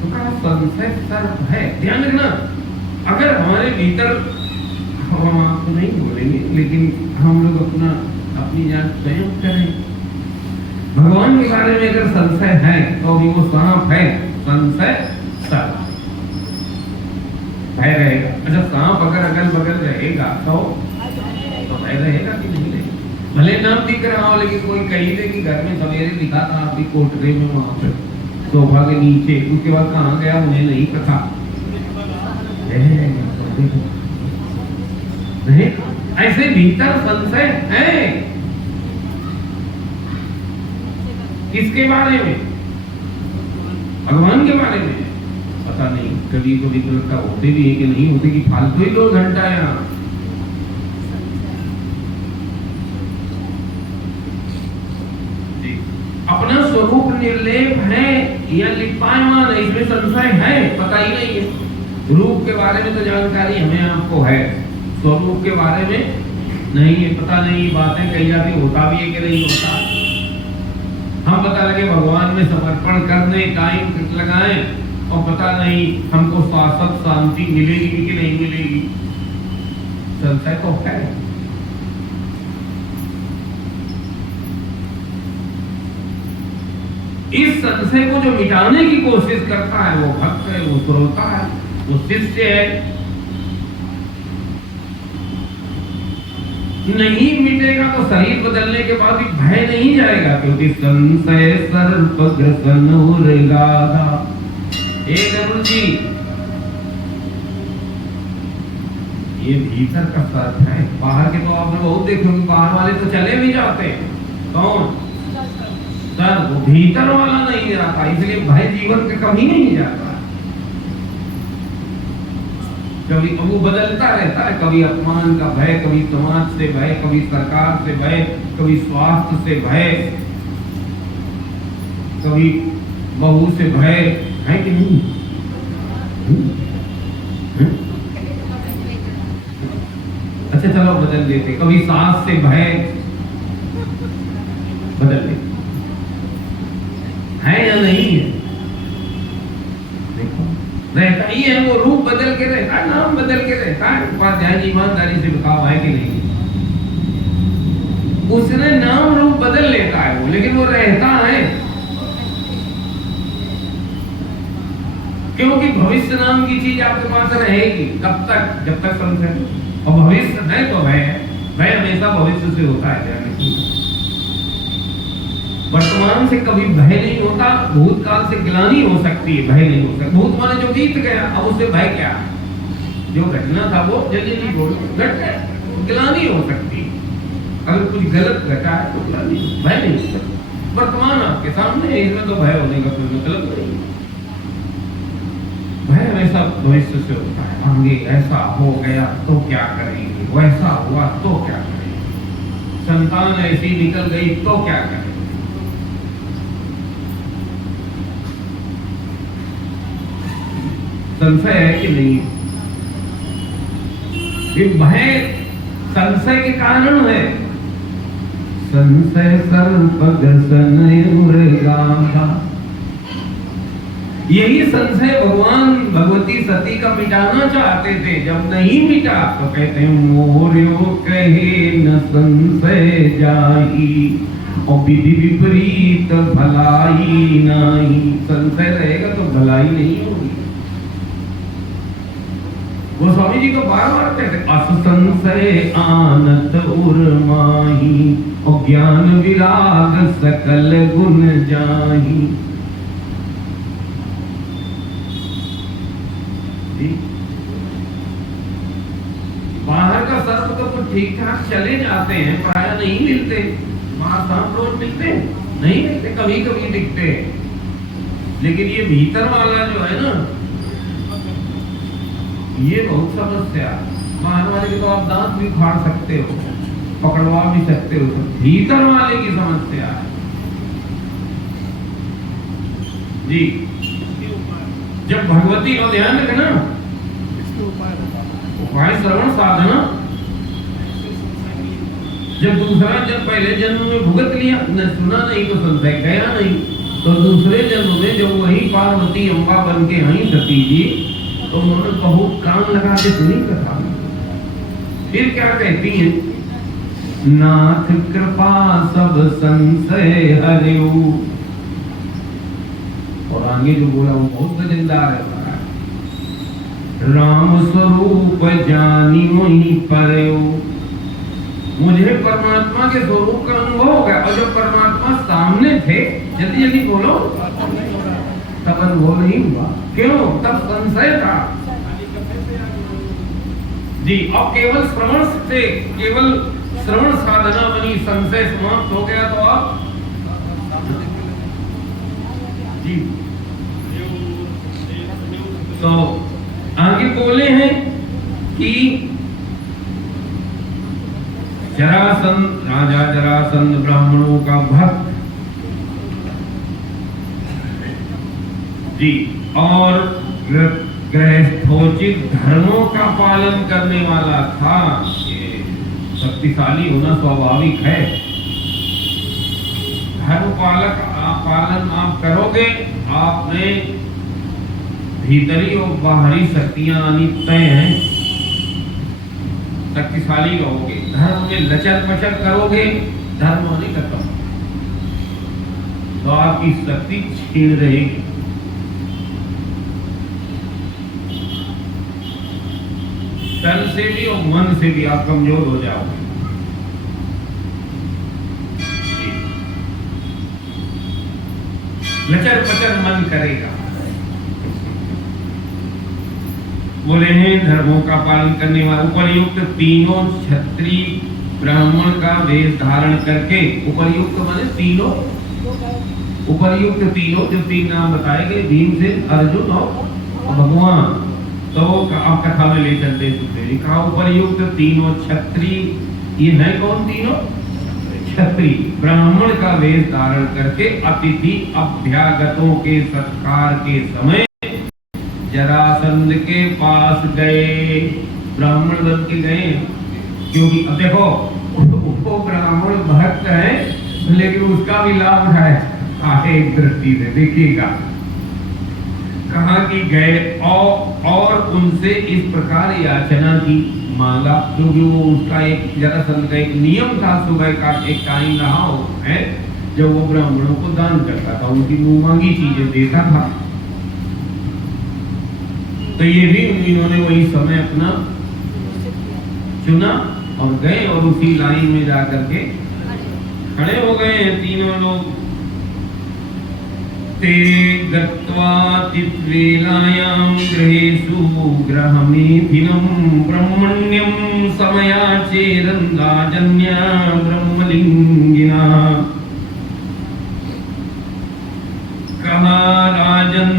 तो कहा संशय सर्प है। ध्यान रखना, अगर हमारे भीतर, हम आपको नहीं बोलेंगे लेकिन हम लोग अपनी जांच स्वयं करें। भगवान के बारे में अगर संशय है तो भी वो सांप है, संशय सर्प भय रहेगा। अच्छा, सांप अगर अगल बगल रहेगा तो भय रहेगा कि नहीं रहेगा? भले नाम दिख रहा हो लेकिन कोई कही दे कि घर में सवेरे दिखा था आपकी कोठरी में, वहां पे सोफा के नीचे, उसके बाद कहाँ गया मुझे नहीं पता। नहीं, ऐसे भीतर संशय है। किसके बारे में? भगवान के बारे में। पता नहीं, कभी कभी तो लगता होते भी है कि नहीं होते, कि फालतू ही 2 घंटा यहाँ। अपना स्वरूप निर्लेप है या लिपायमान है, इसमें संशय है, पता ही नहीं है। रूप के बारे में तो जानकारी हमें आपको है, स्वरूप के बारे में नहीं है, पता नहीं। बातें कही जाती, होता भी है कि नहीं होता। हम पता लगे भगवान में समर्पण करने टाइम लगाएं और पता नहीं हमको शाश्वत शांति मिलेगी कि नहीं मिलेगी। संशय तो है। इस संशय को जो मिटाने की कोशिश करता है वो भक्त है, वो श्रोता है, वो शिष्य है। नहीं मिटेगा तो शरीर बदलने के बाद भी भय नहीं जाएगा, क्योंकि संशय सर्प ग्रसन उर गादा। गरुड़ जी, ये भीतर का सर्प है। बाहर के तो आपने बहुत देखे होंगे, बाहर वाले तो चले भी जाते हैं। कौन? सर्प। भीतर वाला नहीं जाता, इसलिए भय जीवन का कभी नहीं जाता। कभी वो बदलता रहता है, कभी अपमान का भय, कभी समाज से भय, कभी सरकार से भय, कभी स्वास्थ्य से भय, कभी बहू से भय, है कि नहीं? अच्छा चलो बदल देते, कभी सास से भय बदल देते, है या नहीं है? देखो, रहता ही है, वो रूप बदल के रहता है, नाम बदल के रहता है। उपाध्याय जी ईमानदारी से बताओ है कि नहीं? उसने नाम रूप बदल लेता है वो, लेकिन वो रहता है। क्योंकि भविष्य नाम की चीज आपके पास रहेगी तब तक जब तक संशय, और भविष्य है तो भय है। भय हमेशा भविष्य से होता है, वर्तमान से कभी भय नहीं होता। भूतकाल से ग्लानि हो सकती है, भय नहीं हो सकता। भूत माने जो बीत गया, अब उससे भय क्या? जो घटना था वो जल्दी घट गया, ग्लानि हो सकती है। अगर कुछ गलत घटा है तो ग्लानि, भय नहीं हो सकता। वर्तमान आपके सामने है, इसमें तो भय होने का कोई मतलब नहीं। भय हमेशा भविष्य से होता है। आगे ऐसा हो गया तो क्या करेंगे, वैसा हुआ तो क्या करेंगे, संतान ऐसी निकल गई तो क्या करेंगे। संशय है कि नहीं? ये भय संशय के कारण है। संशय सर्पग्रसनयुर्गाधा, यही संशय भगवान भगवती सती का मिटाना चाहते थे। जब नहीं मिटा तो कहते हैं मोर्यो कहे न संशय जाई और विधि विपरीत भलाई नहीं। संशय रहेगा तो भलाई नहीं होगी। वो स्वामी जी को बार बार कहते असंशय आनत उर्माही और ज्ञान विराग सकल गुण जाही। बाहर का सर्प तो कुछ ठीक ठाक चले जाते हैं, प्राय नहीं मिलते। महासाम रोज मिलते नहीं मिलते, कभी कभी दिखते हैं। लेकिन ये भीतर वाला जो है ना, ये बहुत समस्या। बाहर वाले के तो आप दांत भी फाड़ सकते हो, पकड़वा भी सकते हो, भीतर वाले की समस्या है जी। जब भगवती और ध्यान रखना, उपाय श्रवण साधना। जब दूसरा जन्म, पहले जन्म में भुगत लिया, न सुना नहीं तो संशय गया नहीं, तो दूसरे जन्म में जब वही पार्वती अम्बा बन के आई सती जी, तो उन्होंने बहुत कान लगा के सुनी कथा। फिर क्या कहती है, नाथ कृपा सब संशय हरिऊ। और आगे जो बोला वो बहुत मजेदार है। राम स्वरूप जानी मोहि परयो, मुझे परमात्मा के स्वरूप का अनुभव हो गया। और जब परमात्मा सामने थे, जल्दी जल्दी बोलो, तब अनुभव नहीं हुआ। क्यों? तब संशय था जी। और केवल श्रवण से, केवल श्रवण साधना बनी, संशय समाप्त हो गया। तो आप जी, तो आगे बोले हैं कि जरासंध, राजा जरासंध ब्राह्मणों का भक्त जी, और गृहस्थोचित धर्मों का पालन करने वाला था। ये शक्तिशाली होना स्वाभाविक है। धर्म पालन आप करोगे, आपने भीतरी और बाहरी शक्तियां आनी तय हैं, शक्तिशाली रहोगे। धर्म में लचर पचर करोगे, धर्म होने खत्म, तो आपकी शक्ति छीन रहेगी। तन से भी और मन से भी आप कमजोर हो जाओगे। लचर पचर मन करेगा। बोले हैं धर्मों का पालन करने वाला, उपरयुक्त तीनों क्षत्रिय ब्राह्मण का वेश धारण करके। उपरयुक्त माने तीनों, उपरयुक्त तीनों, जो तीन नाम बताए गए, भीमसेन, अर्जुन और भगवान, तो आप कथा में ले चलते कहा उपरयुक्त तीनों क्षत्रिय। ये है कौन तीनों? क्षत्रिय ब्राह्मण का वेश धारण करके अतिथि अभ्यागतों के सत्कार के समय जरासंध के पास गए। ब्राह्मण बन के गए, क्योंकि अब देखो वो ब्राह्मण भक्त है, लेकिन उसका भी लाभ है एक दृष्टि से देखिएगा। कहा कि गए और उनसे इस प्रकार याचना की, मांगा, क्योंकि वो उसका एक जरासंध का एक नियम था, सुबह का एक टाइम रहा है जब वो ब्राह्मणों को दान करता था, उनकी मुंह मांगी चीजें देता था। तो ये भी इन्होंने वही समय अपना चुना और गए, और उसी लाइन में जाकर के खड़े हो गए हैं तीनों लोग। ते गत्वा तित्वेलायां गृहेषु गृहमेधिनं ब्रह्मण्यं समयाचेरन् राजन्या ब्रह्मलिंगिना। कहा राजन्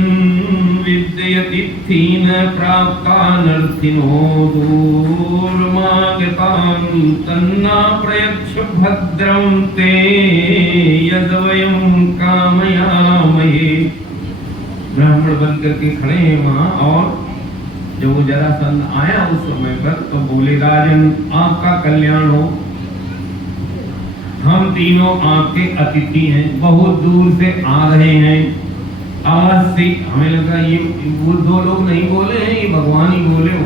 विद्यतिथीन प्राप्तानर्थिनो दूरमागतान् तन्ना प्रयच्छ भद्रं ते यद्वयं कामयामहे। ब्राह्मण बन करके खड़े हैं वहां और जब वो जरासंध आया उस समय पर तो बोले राजन आपका कल्याण हो, हम तीनों आपके अतिथि हैं, बहुत दूर से आ रहे हैं। आवाज से हमें लगा ये वो दो लोग नहीं बोले हैं, ये भगवान ही बोले हो,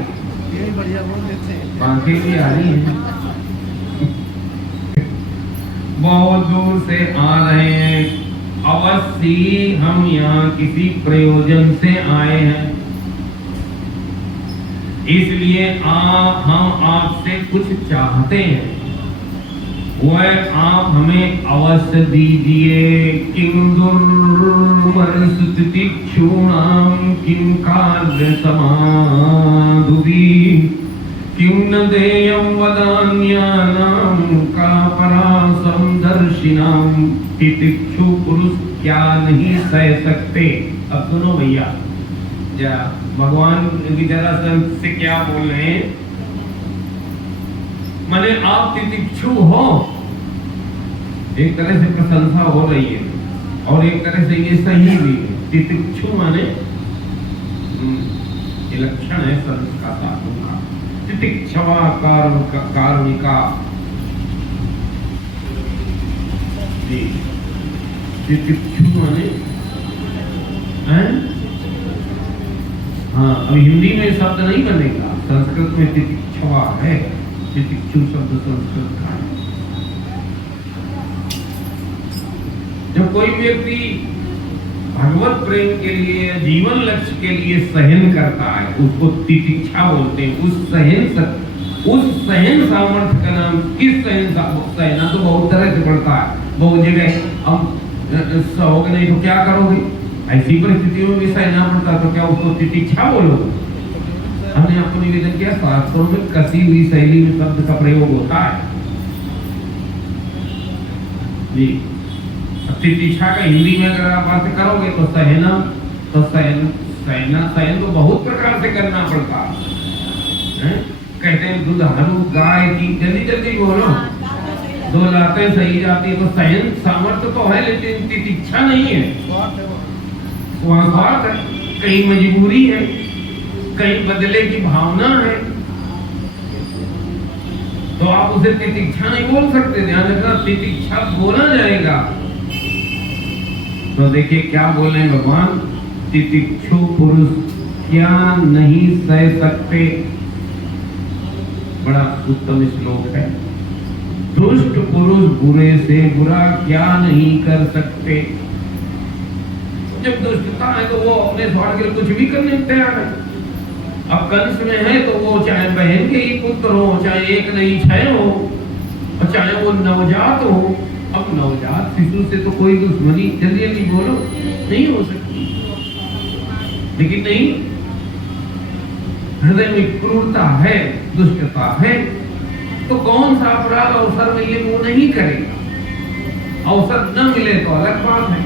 ये बढ़िया बोल देते हैं। आंखें भी आ रही हैं। बहुत दूर से आ रहे हैं, अवश्य हम यहाँ किसी प्रयोजन से आए हैं, इसलिए हम आपसे कुछ चाहते हैं, वह आप हमें अवश्य दीजिए। किं दुर्मर्षतिक्षूणां किं कार्य समाधुरी किं न देयं वदान्यानां का परासं दर्शिनां। तितिक्षु पुरुष क्या नहीं सह सकते। अब सुनो भैया, जा भगवान की जरासंध से क्या बोल रहे हैं, माने आप तितिक्षु हो, एक तरह से प्रशंसा हो रही है और एक तरह से ये सही भी है। तितिक्षु माने ये लक्षण है संत का, साधु का। तितिक्षवा कारुणिका जी, तितिक्षु माने हाँ, अभी हिंदी में शब्द नहीं बनेगा, संस्कृत में तितिक्षवा है। तितिक्षु शब्द संस्कृत का है। जब कोई व्यक्ति भगवत प्रेम के लिए, जीवन लक्ष्य के लिए सहन करता है, उसको तितिक्षा बोलते हैं। उस सहन सामर्थ्य का नाम, किस सहना तो बहुत तरह से पड़ता है, बहुत जगह। हम सहोगे नहीं तो क्या करोगे, ऐसी परिस्थितियों में भी सहना पड़ता, तो क्या उसको तितिक्षा बोलोगे? हमने आपको निवेदन किया, शास्त्रों में कसी हुई शैली में शब्द का प्रयोग होता है जी। तितिक्षा का हिंदी में अगर आप अर्थ करोगे तो सहना, तो सहन तो बहुत प्रकार से करना पड़ता है। कहते हैं दुधारू गाय की, जल्दी जल्दी बोलो, दो लातें सही जाती है, तो सहन सामर्थ्य तो है, लेकिन तितिक्षा नहीं है, स्वार्थ है, कहीं मजबूरी है, कहीं बदले की भावना है, तो आप उसे तितिक्षा नहीं बोल सकते। ध्यान रखना, तितिक्षा बोला जाएगा तो देखिए क्या बोल रहे हैं भगवान, तितिक्षु पुरुष क्या नहीं सह सकते। बड़ा उत्तम श्लोक है। दुष्ट पुरुष बुरे से बुरा क्या नहीं कर सकते। जब दुष्टता है तो वो अपने स्वार्थ के लिए कुछ भी करने को तैयार है। अब कंस में है तो वो चाहे बहन के ही पुत्र हो, चाहे एक नहीं 6 हो, और चाहे वो नवजात हो। अब नवजात शिशु से तो कोई दुश्मनी, जल्दी जल्दी बोलो, नहीं हो सकती। लेकिन नहीं, हृदय में क्रूरता है, दुष्टता है, तो कौन सा अपराध अवसर मिले वो नहीं करेगा। अवसर न मिले तो अलग बात है,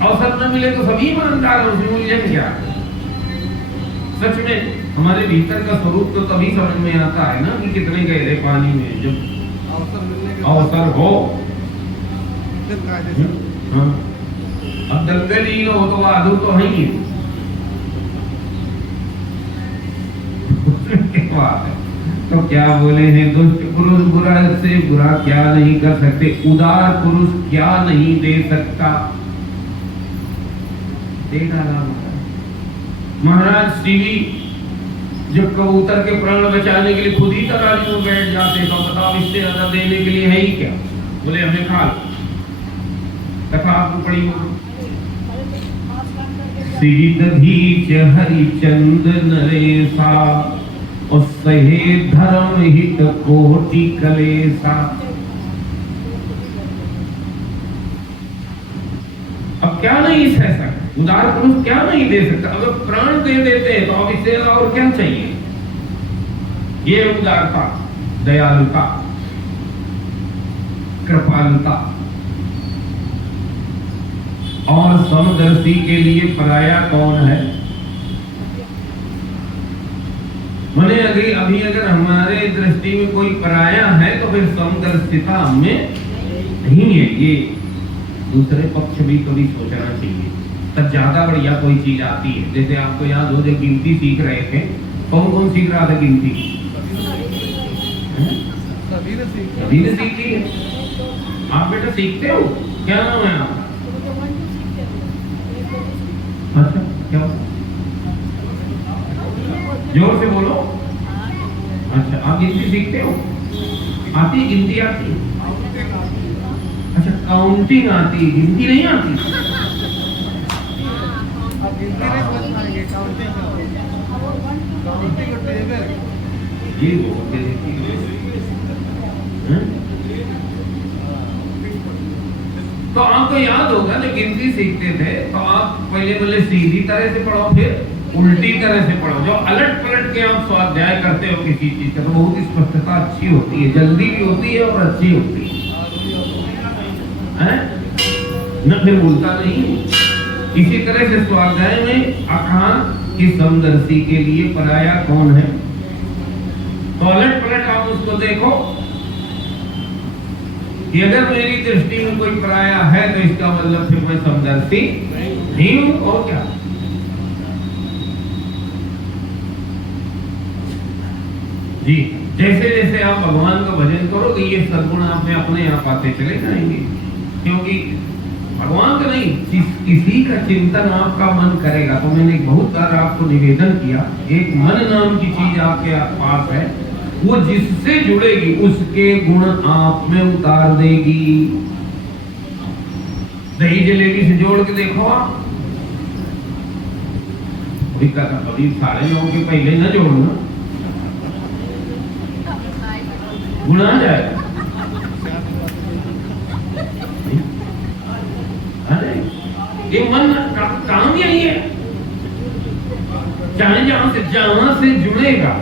अवसर न मिले तो सभी ईमानदार हैं, उसमें उलझन क्या। सच में हमारे भीतर का स्वरूप तो तभी समझ में आता है ना कि कितने गहरे पानी में, जब अवसर हो। हाँ, अब दंगल ही हो तो आधु तो है ही, क्या बात है। तो क्या बोले हैं, दुष्ट पुरुष बुरा से बुरा क्या नहीं कर सकते, उदार पुरुष क्या नहीं दे सकता। दे डाला महाराज शिवी जब कबूतर के प्राण बचाने के लिए खुद ही तराजू में बैठ जाते, तो बताओ इससे ज्यादा देने के लिए है ही क्या। बोले हमें खा लो, कथा आपको पड़ी हो। श्री हरिचंद नरेशा और सहे धर्म हित कोटि कलेसा। अब क्या नहीं सह सकता, उदार पुरुष क्या नहीं दे सकता। अगर प्राण दे देते हैं तो अब इससे और क्या चाहिए। ये उदारता, दयालुता, कृपालुता। और समदर्शी के लिए पराया कौन है। माने अभी अगर हमारे दृष्टि में कोई पराया है तो फिर समदर्शिता हमें नहीं है। ये दूसरे पक्ष भी कभी सोचना चाहिए। तब ज्यादा बढ़िया कोई चीज आती है। जैसे आपको याद हो जब गिनती सीख रहे थे, कौन कौन सीख रहा था गिनती? सभी ने सीखी है। आप बेटा सीखते हो? क्या नाम है आपका? अच्छा, क्या? जोर से बोलो। अच्छा, आप गिनती सीखते हो? आती है गिनती? आती है? अच्छा, काउंटिंग आती है, गिनती नहीं आती? ये बोलते हैं। तो आपको याद होगा जब गिनती सीखते थे तो आप पहले सीधी तरह से पढ़ो, फिर उल्टी तरह से पढ़ो। जो अलट पलट के आप स्वाध्याय करते हो किसी चीज का तो बहुत स्पष्टता अच्छी होती है, जल्दी भी होती है और अच्छी होती है, न फिर भूलता नहीं। इसी तरह से स्वाध्याय में अखान की समदर्शी के लिए पराया कौन है, तो अलट पलट आप उसको देखो कि अगर मेरी दृष्टि में कोई पराया है तो इसका मतलब फिर मैं समदर्शी नहीं हूं। और क्या? जी, जैसे जैसे आप भगवान का भजन करोगे ये सद्गुण आप में अपने आप आते चले जाएंगे। क्योंकि भगवान का नहीं, किसी का चिंतन आपका मन करेगा। तो मैंने बहुत बार आपको निवेदन किया, एक मन नाम की चीज आपके पास है, वो जिससे जुड़ेगी उसके गुण आप में उतार देगी। दही जलेबी से जोड़ के देखो आप, कभी 9:30 के पहले न जोड़ना, गुण आ जाएगा। अरे ये मन का काम यही है, चाहे जहां से जुड़ेगा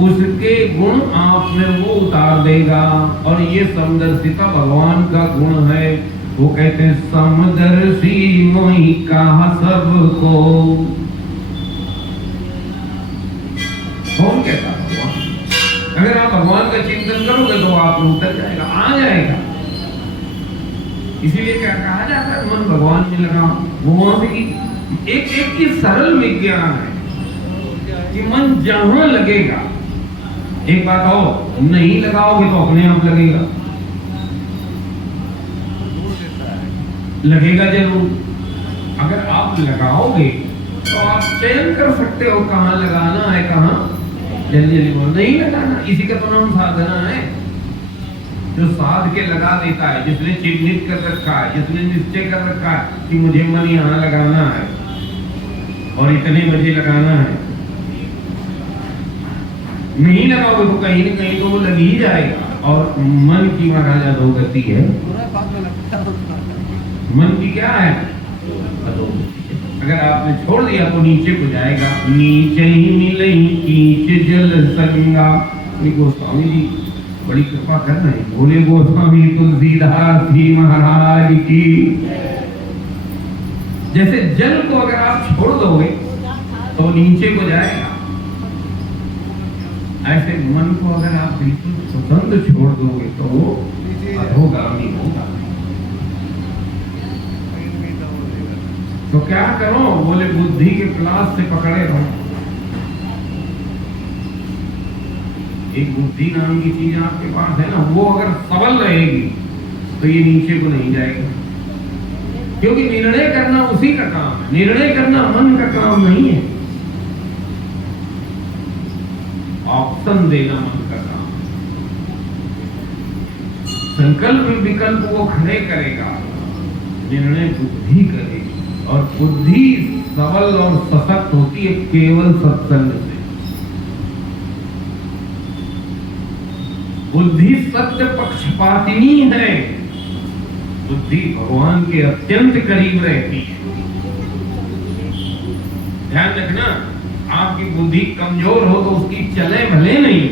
उसके गुण आप में वो उतार देगा। और ये समदर्शिता भगवान का गुण है। वो कहते हैं समदर्शी मोहि कहा सबको। कौन कहता भगवान? अगर आप भगवान का चिंतन करोगे तो आप में उतर जाएगा, आ जाएगा। इसीलिए क्या कहा जाता है, मन भगवान में लगा। भगवान की एक सरल विज्ञान है कि मन जहां लगेगा, एक बात हो, नहीं लगाओगे तो अपने आप लगेगा, लगेगा जरूर। अगर आप लगाओगे तो आप चयन कर सकते हो कहां लगाना है, कहां जल्दी जल्दी बोल नहीं लगाना। इसी का तो नाम साधना है। जो साध के लगा देता है, जिसने चिन्हित कर रखा है, जिसने निश्चय कर रखा है कि मुझे मन यहाँ लगाना है और इतने बजे लगाना है, नहीं लगाओगे तो कहीं न कहीं तो वो लग ही जाएगा। और मन की महाराज अधोगति है। मन की क्या है? अधोगति। अगर आपने छोड़ दिया तो नीचे को जाएगा। नीचे ही मिले कीच जल संगा। गोस्वामी जी बड़ी कृपा कर रहे हैं, बोले गोस्वामी तुलसीदास जी महाराज की। जैसे जल को अगर आप छोड़ दोगे तो नीचे को जाएगा, ऐसे मन को अगर आप बिल्कुल स्वतंत्र छोड़ दोगे तो वो अधोगामी होगा। तो क्या करो? बोले बुद्धि के क्लास से पकड़े रहो। एक बुद्धि नाम की चीज आपके पास है ना, वो अगर सबल रहेगी तो ये नीचे को नहीं जाएगा। क्योंकि निर्णय करना उसी का काम है, निर्णय करना मन का काम नहीं है। ऑप्शन देना मन का काम। संकल्प विकल्प वो खड़े करेगा, निर्णय बुद्धि करेगी। और बुद्धि सबल और सशक्त होती है केवल सत्संग से। बुद्धि सत्य पक्षपातिनी है। बुद्धि भगवान के अत्यंत करीब रहती है। ध्यान रखना, आपकी बुद्धि कमजोर हो तो उसकी चले भले नहीं,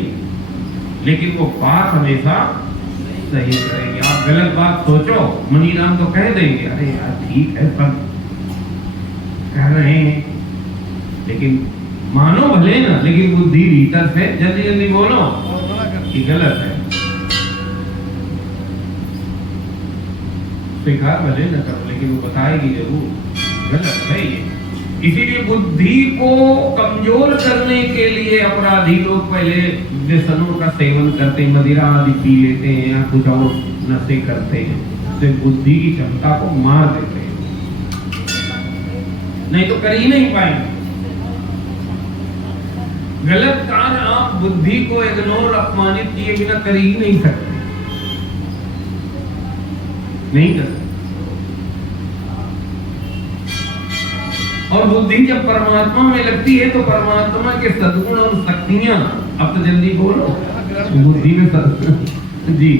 लेकिन वो बात हमेशा सही करेगी। आप गलत बात सोचो, मनीराम तो कह देंगे अरे यार ठीक है सब कह रहे हैं, लेकिन मानो भले ना, लेकिन बुद्धि भीतर से जल्दी जल्दी बोलो कि गलत है। उससे कहा भले न करो, लेकिन वो बताएगी जरूर, गलत है ये। इसीलिए बुद्धि को कमजोर करने के लिए अपराधी लोग पहले व्यसनों का सेवन करते हैं, मदिरा आदि पी लेते हैं या कुछ और नशे करते हैं, तो बुद्धि की क्षमता को मार देते हैं, नहीं तो कर ही नहीं पाएंगे। गलत कार्य आप बुद्धि को इग्नोर, अपमानित किए बिना कर ही नहीं सकते, नहीं कर सकते। और बुद्धि जब परमात्मा में लगती है तो परमात्मा के सद्गुण और शक्तियां, अब तो जल्दी बोलो, बुद्धि में जी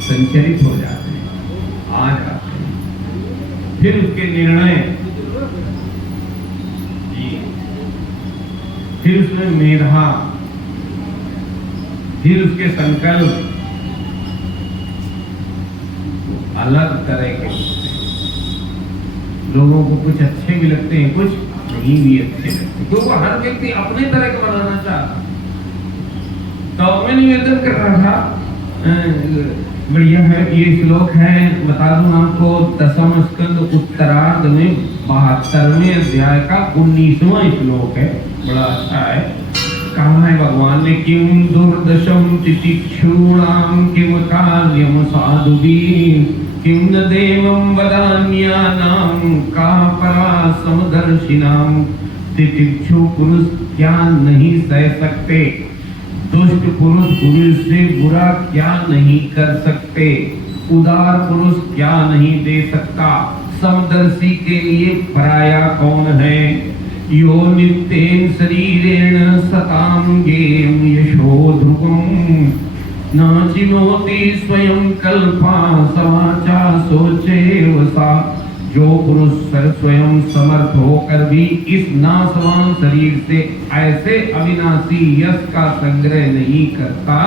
संचरित हो जाते हैं, आ जाते हैं। फिर उसके निर्णय जी, फिर उसमें मेधा, फिर उसके संकल्प अलग तरह के होते हैं। लोगों को कुछ अच्छे भी लगते हैं, कुछ नहीं भी अच्छे लगते, क्योंकि हर व्यक्ति अपने तरह का बनाना चाहता। तो मैं निवेदन कर रहा था, बढ़िया है ये श्लोक है, बता दूं आपको, 10वें स्कंद उत्तरार्ध में 72वें अध्याय का 19वां श्लोक है, बड़ा अच्छा है। कहा है भगवान ने, किम दुर्दशम तितिक्षूणाम किम कार्यम साधुभिः किम न देवं वदान्यानां का परा समदर्शिनां। तितिक्षु पुरुष क्या नहीं सह सकते, दुष्ट पुरुष बुरे से बुरा क्या नहीं कर सकते, उदार पुरुष क्या नहीं दे सकता, समदर्शी के लिए पराया कौन है। यो नित्येन शरीरेण सतांगेम यशो ध्रुवम् न चिनोति स्वयं कल्पा समाचा सोचे वसा। जो पुरुष स्वयं समर्थ होकर भी इस नाशवान शरीर से ऐसे अविनाशी यश का संग्रह नहीं करता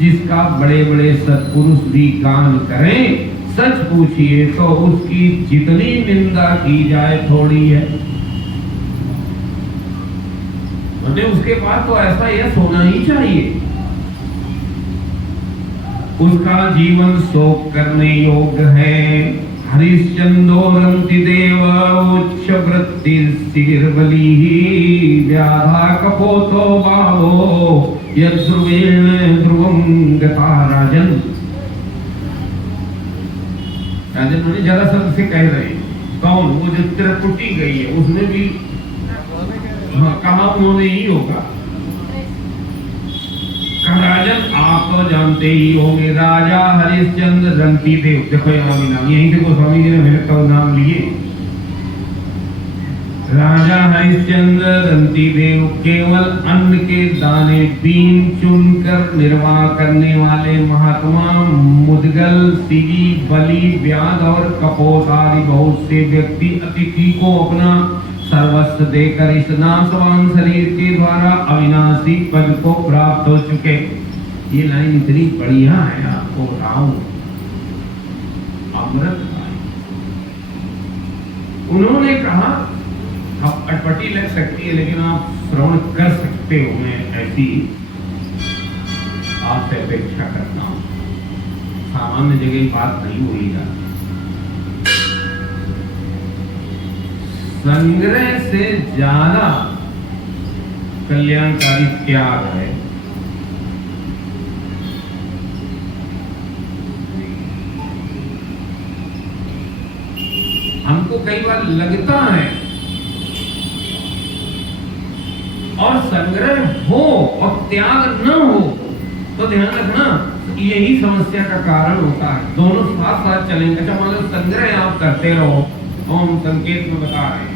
जिसका बड़े बड़े सत्पुरुष भी गान करें, सच पूछिए तो उसकी जितनी निंदा की जाए थोड़ी है। मतलब उसके पास तो ऐसा यश होना ही चाहिए, उसका जीवन शोक करने योग्य है। हरिश्चंदोरंति देव उच्च वृत्ति शिगिरबली व्याधा कपोतो बाहो यद्रुवेण ध्रुवं गता। राजन मैंने जरासंध से कह रहे, कौन वो जो त्रिपुटी गई है उसने भी कहा, उन्होंने ही होगा। राजन आप तो जानते ही होंगे, राजा हरिश्चंद्र रंती देव, देखो यहाँ भी नाम, यहीं से गोस्वामी जी ने मेरे तो नाम लिए। राजा हरिश्चंद्र रंती देव केवल अन्न के दाने बीन चुनकर निर्वाह करने वाले महात्मा मुदगल, सिगी, बलि, व्याध और कपोत आदि बहुत से व्यक्ति अतिथि को अपना सर्वस्व देकर इस नाशवान शरीर के द्वारा अविनाशी पद को प्राप्त हो चुके। ये लाइन इतनी बढ़िया है, आपको बताऊं, अमृत। उन्होंने कहा अब अटपटी लग सकती है लेकिन आप श्रवण कर सकते हो, मैं ऐसी आपसे अपेक्षा करता हूं। सामान्य जगह बात नहीं हो ही जाती। संग्रह से ज्यादा कल्याणकारी त्याग है। हमको कई बार लगता है, और संग्रह हो और त्याग न हो तो ध्यान रखना यही समस्या का कारण होता है। दोनों साथ साथ चलेंगे। अच्छा मान लो संग्रह आप करते रहो, ओम संकेत में बता रहे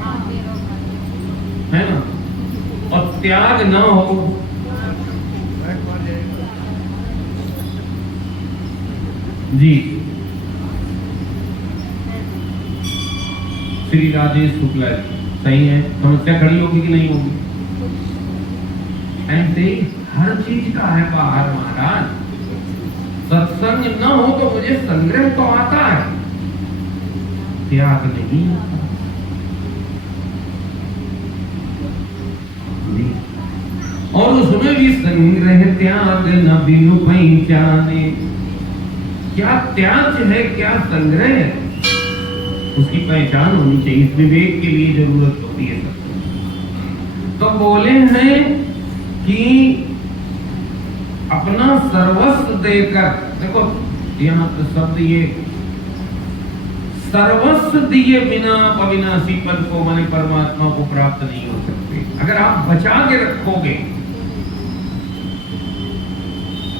है ना, और त्याग न हो, जी श्री राजेश शुक्ला जी सही है, समस्या खड़ी होगी कि नहीं होगी? ऐसे हर चीज का है बाहर महाराज। सत्संग न हो तो मुझे संग्रह तो आता है, त्याग नहीं आता। और उसमें भी संग्रह त्याग न बिनु पहचाने। क्या त्याग है, क्या संग्रह है, उसकी पहचान होनी चाहिए, इस विवेक के लिए जरूरत होती है सबको। तो बोले हैं कि अपना सर्वस्व देकर, देखो यहाँ तो शब्द ये सर्वस्व दिए बिना अविनाशी पद को माने परमात्मा को प्राप्त नहीं हो सकते। अगर आप बचा के रखोगे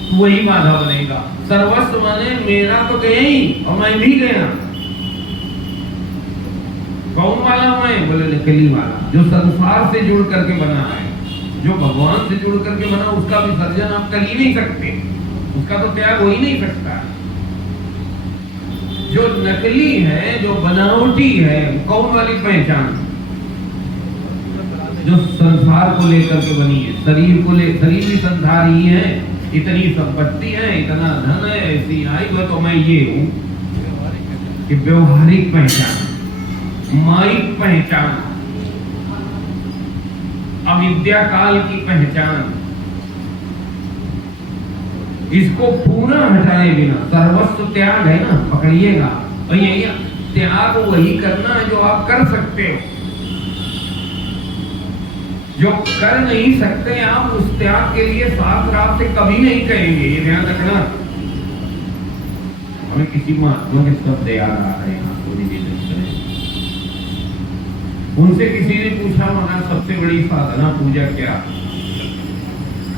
तो वही बाधा बनेगा। सर्वस्व माने मेरा तो गया ही और मैं भी गया। कौन वाला मैं? बोले नकली वाला, जो संसार से जुड़ करके बना है। जो भगवान से जुड़ करके बना उसका विसर्जन आप कर ही नहीं सकते, उसका तो त्याग हो ही नहीं सकता। जो नकली है, जो बनावटी है, कौन वाली पहचान? जो संसार को लेकर के बनी है, शरीर को ले, शरीर भी संसार ही है, इतनी संपत्ति है, इतना धन है, ऐसी आयु, तो मैं ये हूं कि व्यवहारिक पहचान, माइक पहचान, अविद्या काल की पहचान, इसको पूरा हटाए बिना सर्वस्व त्याग है ना, पकड़िएगा। और यही त्याग वही करना है जो आप कर सकते हो। जो कर नहीं सकते आप उस त्याग के लिए शास्त्र आपसे कभी नहीं कहेंगे, ये ध्यान रखना। हमें किसी महात्मा के शब्द याद आ रहे हैं, उनसे किसी ने पूछा महाराज सबसे बड़ी साधना पूजा क्या?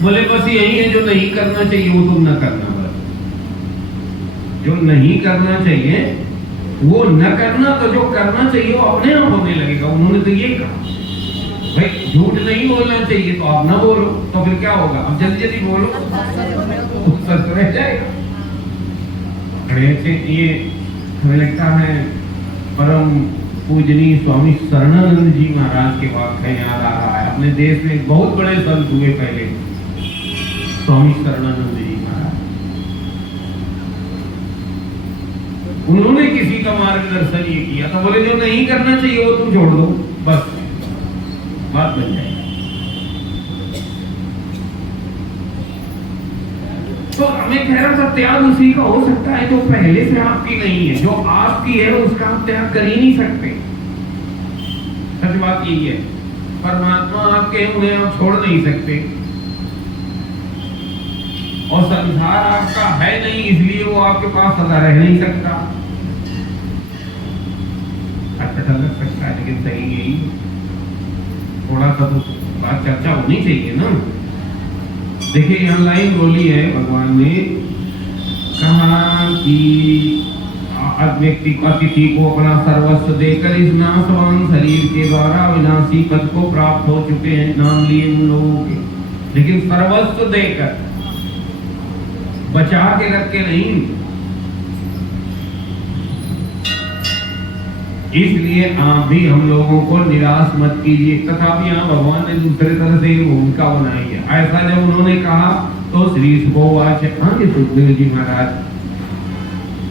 बोले बस यही है, जो नहीं करना चाहिए वो तुम न करना। बस जो नहीं करना चाहिए वो न करना, तो जो करना चाहिए वो अपने आप होने लगेगा। उन्होंने तो ये कहा भाई झूठ नहीं बोलना चाहिए, तो आप ना बोलो, तो फिर क्या होगा? अब जल्दी जल्दी बोलो तो सच रह जाएगा। बड़े अच्छे ये हमें लगता है परम पूजनीय स्वामी शरणानंद जी महाराज के वाक्य याद आ रहा है। अपने देश में एक बहुत बड़े संत हुए पहले, स्वामी शरणानंद जी महाराज। उन्होंने किसी का मार्गदर्शन ये किया था, बोले जो नहीं करना चाहिए वो तुम छोड़ दो, बस बात बन जाएगी। तो हमें कह रहा था त्याग उसी का हो सकता है जो पहले से आपकी नहीं है, जो आपकी है उसका आप त्याग कर ही नहीं सकते। सच बात यही है, परमात्मा आपके उन्हें आप छोड़ नहीं सकते, और संसार आपका है नहीं इसलिए वो आपके पास सदा रह नहीं सकता। अच्छा लग सकता है लेकिन सही यही, थोड़ा सा तो बात चर्चा होनी चाहिए ना। देखिए यहाँ लाइन बोली है, भगवान ने कहा कि व्यक्ति अतिथि को अपना सर्वस्व देकर इस नाशवान शरीर के द्वारा विनाशी पद को प्राप्त हो चुके हैं, नाम लिए उन लोगों के। लेकिन सर्वस्व देकर, बचा के रख के नहीं। इसलिए आप भी हम लोगों को निराश मत कीजिए। तथापि यहाँ भगवान ने दूसरे तरह से भूमिका बनाई है। ऐसा जब उन्होंने कहा तो श्री सुखोवाच, सुखदेव जी महाराज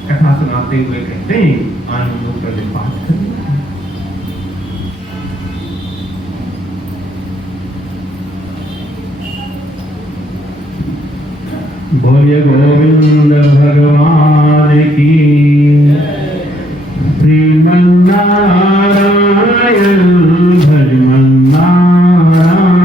कथा सुनाते हुए कहते हैं, आनंद कर बात करें। बोलिए गोविंद भगवान की, श्रीमन्नारायण भजमन नारायण,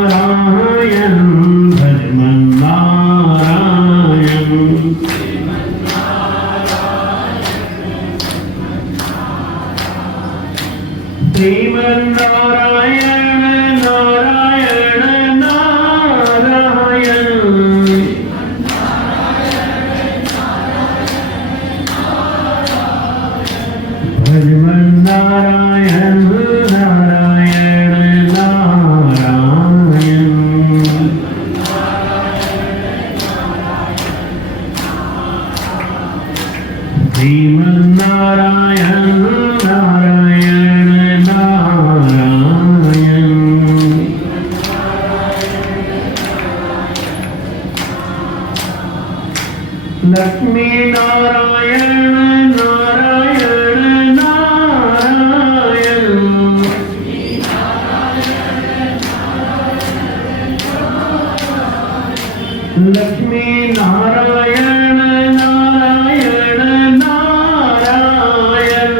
श्रीमन्नारायण भजमन नारायण, श्रीमन्नारायण नारायण नारायण, भजमन नारायण नारायण नारायण, श्रीमन्नारायण नारायण नारायण, लक्ष्मी नारायण नारायण नारायण, लक्ष्मी नारायण नारायण नारायण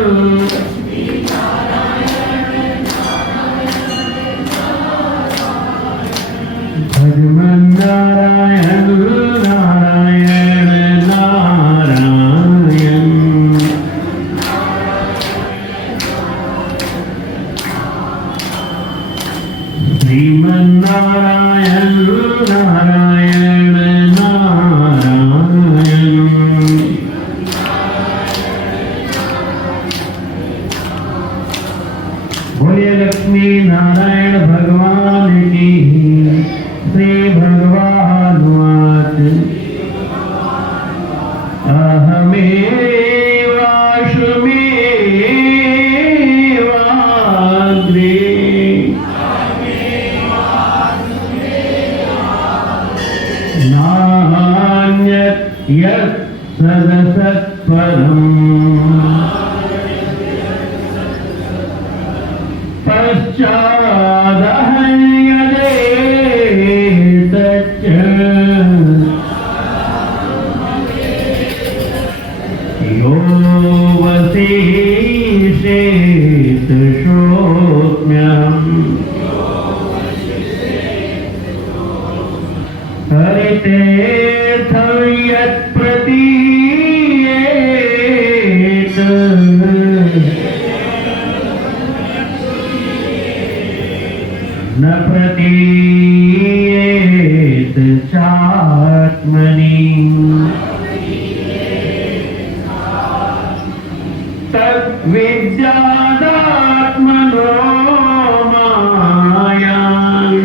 भजमन नारायण नारायण नारायण श्रीमन नारायण नारायण नारायण बोलिए लक्ष्मी नारायण भगवान की श्री भगवान अहमेवाश्वमेवाग्रे नान्यत् यत् सदसत्परम् पश्चादहं यदेतच्च यो वसिष्ठेत श्रोत्म्यम् हरितेऽर्थं यत्प्रतीयेत न प्रतीयेत चात्मनि तद्विद्यादात्मनो मायाम्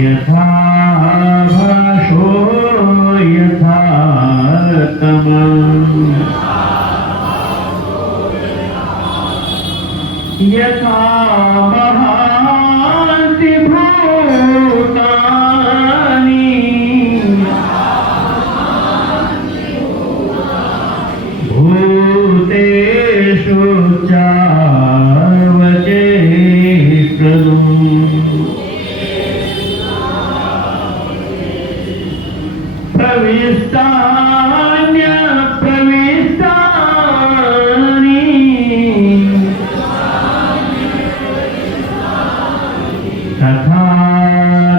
यथा भाषो यथा तमः यथा महान्ति भूतानि भूतेषु चावचेष्टम् प्रविष्टान्यप्रविष्टानि तथा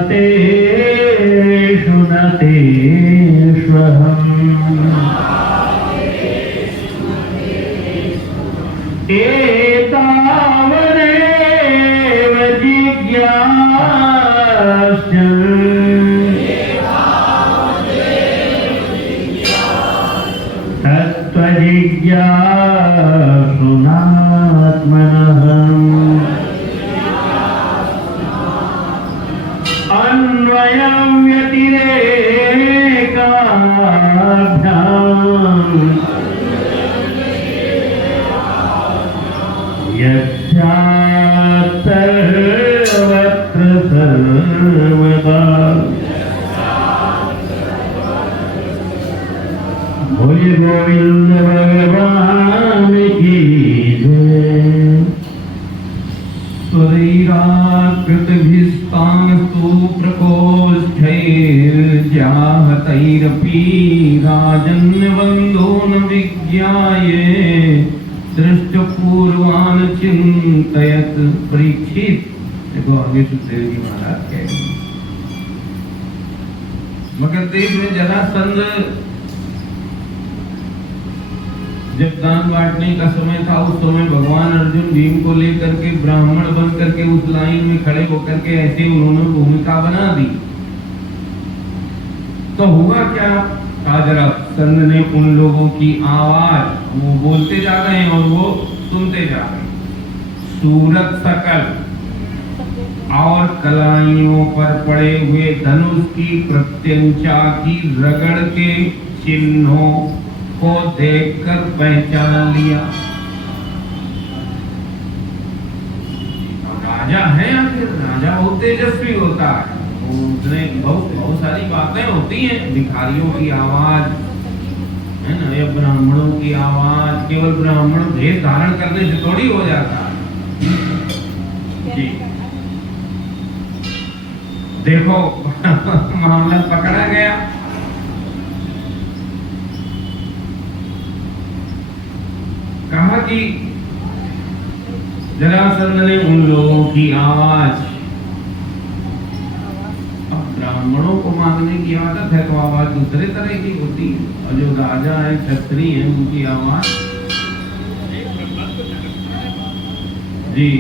तेषु न तेष्वहम् एतावदेव जिज्ञास्य तत्त्वजिज्ञासुनात्मनः अन्वयं व्यतिरेकाभ्याम् यस्यात् सर्वत्र सर्वदा बोलिए गोविंद भगवान की जय। स्वैराकृतभिस्तास्तु प्रकोष्ठैर्जाहतैरपि राजन्यबन्धो न विज्ञाये दृष्टपूर्वान् चिन्तयत् परीक्षित। देखो आगे सुखदेव जी महाराज कह रहे हैं मगर देश में जरासंध जब दान बांटने का समय था उस समय भगवान अर्जुन भीम को लेकर के ब्राह्मण बन करके उस लाइन में खड़े होकर के ऐसे उन्होंने भूमिका बना दी। तो हुआ क्या, जरासंध ने उन लोगों की आवाज वो बोलते जा रहे हैं और वो सुनते जा रहे हैं। सूरत सकल और कलाइयों पर पड़े हुए धनुष की प्रत्यंचा की रगड़ के चिन्हों को देखकर पहचान लिया। राजा है, आखिर राजा बहुत तेजस्वी होता है, उसने बहुत सारी बातें होती हैं। भिखारियों की आवाज है ना, या ब्राह्मणों की आवाज, केवल ब्राह्मण भेष धारण करने से थोड़ी हो जाता है जी। देखो मामला पकड़ा गया। कहा कि जरासंध ने उन लोगों की आवाज, अब ब्राह्मणों को मांगने की आदत है तो आवाज दूसरे तरह की होती है, और जो राजा है क्षत्रिय है उनकी आवाज जी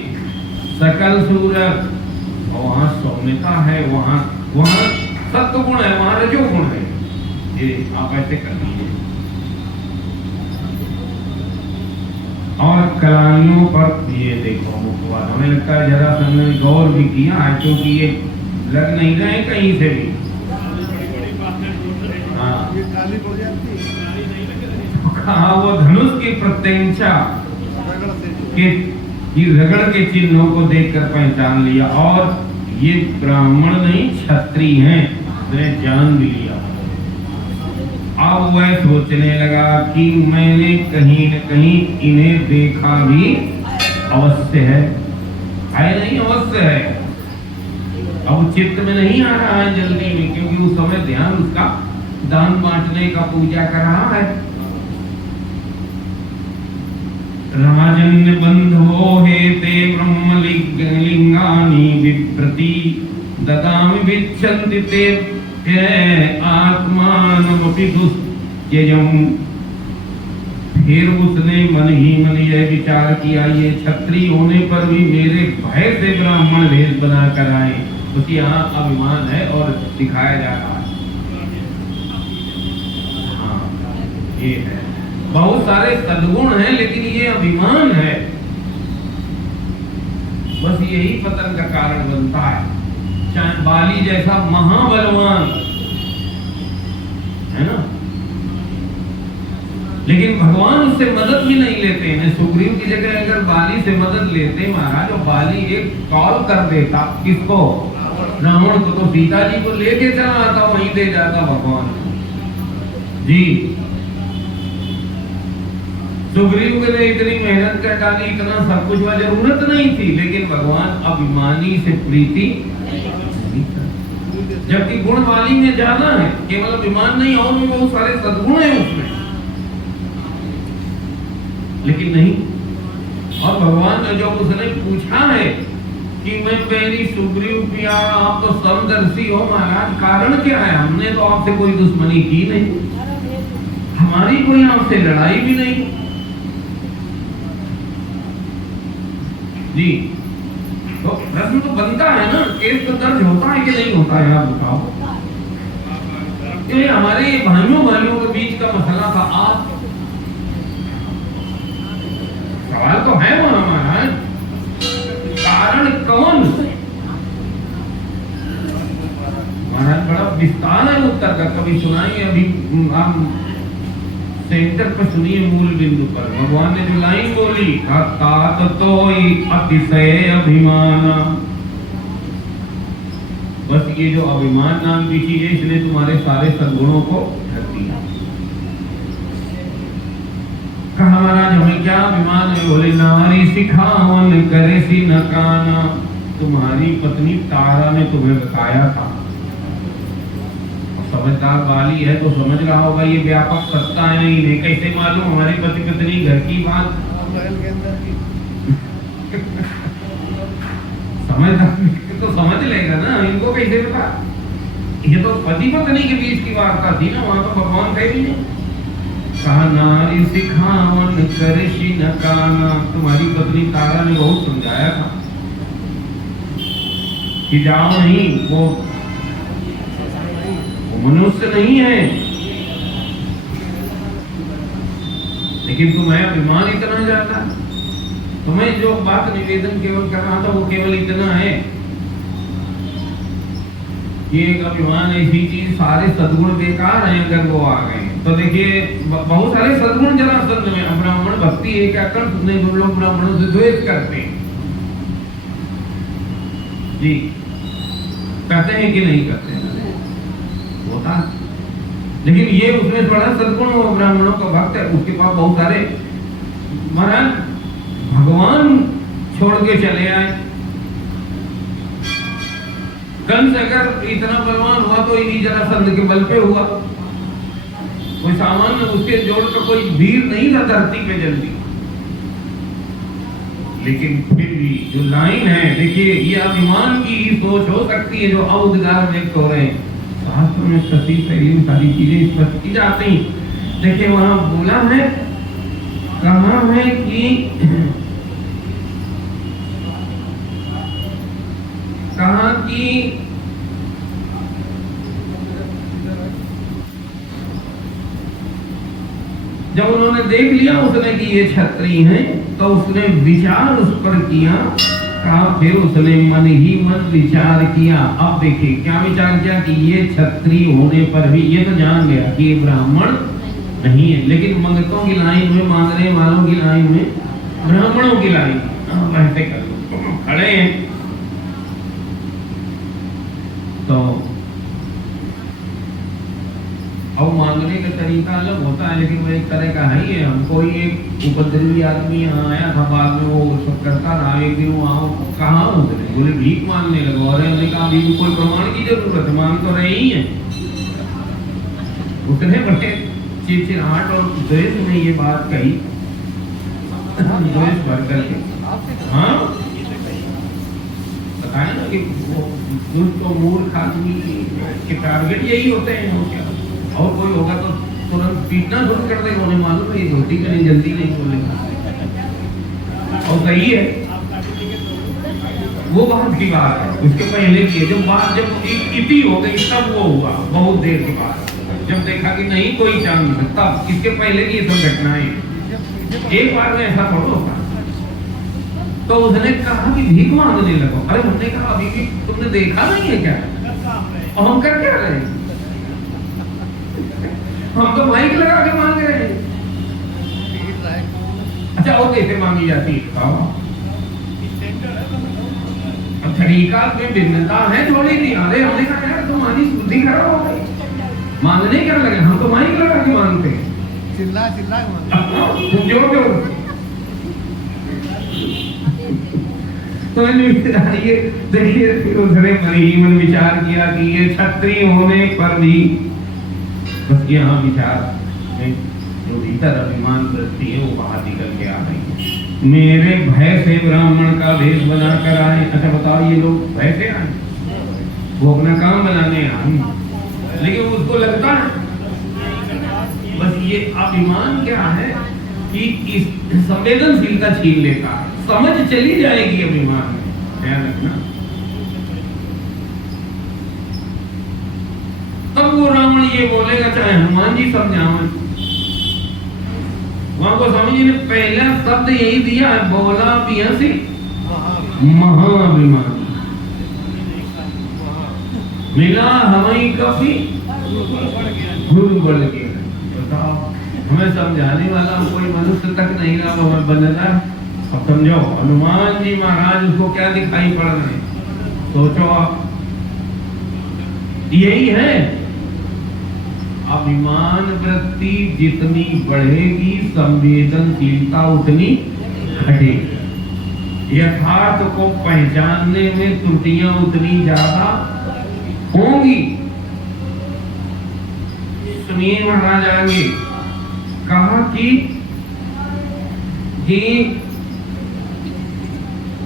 सकल सूरत, वहां सौम्यता है, वहां वहां सत्व गुण है, वहां रजो गुण है। ये आप ऐसे कर लीजिए। और कलाइयों पर ये देखो मुखवाद, हमें लगता है जरासंध ने गौर भी किया है, क्योंकि ये लग नहीं रहे कहीं से भी। हाँ, ये काली पड़ जाती है। कहा वो धनुष की प्रत्यंचा रगड़ से जो। कि रगड़ के चिन्हों को देखकर पहचान लिया, और ये ब्राह्मण नहीं क्षत्रिय हैं, उसने जान भी लिया। अब वह सोचने लगा कि मैंने कहीं न कहीं इन्हें देखा भी अवश्य है नहीं, अवश्य है। अब चित्त में नहीं आ रहा है जल्दी में, क्योंकि उस समय ध्यान उसका दान बांटने का, पूजा कर रहा है। राजन बंधो हेते ब्रह्मलिंगानि विप्रति ददामि विच्छन्ति ते आत्मानमपि दुष्त्यजम्। फिर उसने मन ही मन यह विचार किया, ये क्षत्रिय होने पर भी मेरे भय से ब्राह्मण वेश बनाकर आए, उसकी यहाँ अभिमान है और दिखाया जा रहा है। हाँ, ये है, बहुत सारे सद्गुण हैं, लेकिन ये अभिमान है, बस यही पतन का कारण बनता है। चाहे बाली जैसा महाबलवान है ना, लेकिन भगवान उससे मदद भी नहीं लेते हैं। सुग्रीव की जगह अगर बाली से मदद लेते महाराज, और बाली एक कॉल कर देता किसको, रावण को, तो सीता जी को लेके चला आता, वहीं दे जाता भगवान जी। सुग्रीव ने इतनी मेहनत कर डाली, इतना सब कुछ, वह जरूरत नहीं थी, लेकिन भगवान अभिमानी से प्रीति, जबकि गुण वाली में ज्यादा है, केवल अभिमान नहीं, और भी बहुत सारे सद्गुण है उसमें, लेकिन नहीं। और भगवान ने जब उसने पूछा है कि मैं मेरी सुग्रीव प्रिया, आप तो समदर्शी हो महाराज, कारण क्या है? हमने तो आपसे कोई दुश्मनी की नहीं, हमारी कोई आपसे लड़ाई भी नहीं जी। तो प्रश्न तो बनता है ना, केस तो दर्ज होता है कि नहीं होता है, आप बताओ। ये हमारे भाइयों के बीच का मसला था। आप सवाल तो है वहां महाराज, कारण कौन? महाराज बड़ा विस्तार है उत्तर का, कभी सुनाएंगे। अभी हम सेंटर पर सुनिए, मूल बिंदु पर भगवान ने जो लाइन बोली, तात तोई अतिशय अभिमान, बस ये जो अभिमान नाम की चीज है, इसने तुम्हारे सारे सद्गुणों को ढक दिया। कहा महाराज हमें क्या अभिमान है? बोले नारी सिखावन करे सी न काना, तुम्हारी पत्नी तारा ने तुम्हें बताया था। समझदार वाली है तो समझ रहा होगा ये व्यापक सत्ता है, नहीं कैसे मालूम हमारी पति पत्नी घर की बात, के अंदर की समझदार तो समझ लेगा ना, इनको कैसे पता? ये तो पति पत्नी के बीच की वार्ता थी ना, वहां तो भगवान कहे भी नहीं। कहा नारी सिखावन करे न काना, तुम्हारी पत्नी तारा ने बहुत समझाया था कि जाओ नहीं, वो मनुष्य नहीं है, लेकिन तुम्हें अभिमान इतना ज्यादा। तुम्हें जो बात निवेदन केवल कर रहा था वो केवल इतना है कि एक अभिमान ऐसी चीज, सारे सद्गुण बेकार हैं अगर वो आ गए तो। देखिए बहुत सारे सद्गुण जरासंध में, ब्राह्मण भक्ति एक आकर सुनने, लोग ब्राह्मणों से द्वेष करते हैं जी, कहते हैं कि नहीं करते हैं, होता, लेकिन ये उसमें बड़ा सद्गुण, वो ब्राह्मणों का भक्त है, उसके पास बहुत सारे। महाराज भगवान छोड़ के चले आए, कंस अगर इतना बलवान हुआ तो इन्हीं जरासंध के बल पे हुआ। कोई सामान्य उसके जोड़ का कोई वीर नहीं था धरती पे जल्दी। लेकिन फिर भी जो लाइन है, देखिए ये अभिमान की ही सोच हो सकती है जो अवगार व्यक्त हो रहे हैं। शास्त्र में सती शैली सारी चीजें स्पष्ट की जाती हैं। देखिए वहां बोला है, कहा है कि कहा कि जब उन्होंने देख लिया उसने कि ये क्षत्रिय हैं, तो उसने विचार उस पर किया। कहा फिर उसने मन ही मन विचार किया। अब देखिए क्या विचार किया कि ये क्षत्रिय होने पर भी, ये तो जान गया कि ये ब्राह्मण नहीं है, लेकिन मंगतों की लाइन में, मांगने वालों की लाइन में, ब्राह्मणों की लाइन वैसे कर लो खड़े हैं। तो अब मांगने का तरीका अलग होता है, लेकिन वो एक तरह का है ही है। हमको ही एक उपद्रवी आदमी यहाँ आया था, बाद में वो सब करता रहा। एक दिन वो आओ कहाँ उतरे, बोले भीख मांगने लगे। और हमने कहा अभी कोई प्रमाण की जरूरत है, मांग तो रहे ही है। उसने बड़े चिड़चिड़ाहट और द्वेष में ये बात कही, द्वेष भर करके। हाँ बताया ना कि वो दुष्ट और मूर्ख आदमी के टारगेट यही होते हैं। क्या और कोई होगा तो तुरंत पीटना शुरू कर देगा, उन्हें मालूम है ये धोती करें जल्दी नहीं बोलेगा। और सही है, वो बात की बात है, उसके पहले की है। जब इति हो गई तब वो हुआ, बहुत देर के बाद जब देखा कि नहीं कोई चांस, तब इसके पहले की सब घटनाएं एक बार में ऐसा थोड़ा होता। तो उसने कहा कि भीख मांगने लगो। अरे हमने कहा अभी भी तुमने देखा नहीं है क्या, और हम कर क्या रहे हैं? हम तो माइक लगा के मांग रहे हैं। अच्छा वो कैसे मांगी जाती है? तरीका में भिन्नता है थोड़ी सी। अरे हमने कहा यार तुम्हारी बुद्धि खराब हो गई, मांगने क्या लगे, हम तो माइक लगा के मांगते हैं। चिल्ला चिल्ला जोर जोर। तो ये देखिए फिर उसने मन विचार किया कि ये क्षत्रिय होने पर भी, बस यहाँ विचार में जो भीतर अभिमान वृत्ति है वो बाहर निकल के आ रही है। मेरे भय से ब्राह्मण का वेश बना कर आए। अच्छा बताओ ये लोग भय से आए, वो अपना काम बनाने आए, लेकिन उसको लगता है बस ये अभिमान क्या है कि इस संवेदनशीलता छीन लेता है, समझ चली जाएगी अभिमान में, ध्यान रखना। तब वो रावण ये बोलेगा चाहे हनुमान जी समझावन, वहां को स्वामी जी ने पहला शब्द यही दिया है, बोला पियासी महाभिमान, मिला हमें कभी गुरु बढ़ गया। बताओ हमें समझाने वाला कोई मनुष्य तक नहीं रहा, हमें बनना। अब समझो हनुमान जी महाराज उसको क्या दिखाई पड़ रहे, सोचो आप। यही है अभिमान वृत्ति जितनी बढ़ेगी संवेदनशीलता उतनी घटेगी, यथार्थ को पहचानने में त्रुटियां उतनी ज्यादा होंगी। सुनिए महाराज आगे कहा कि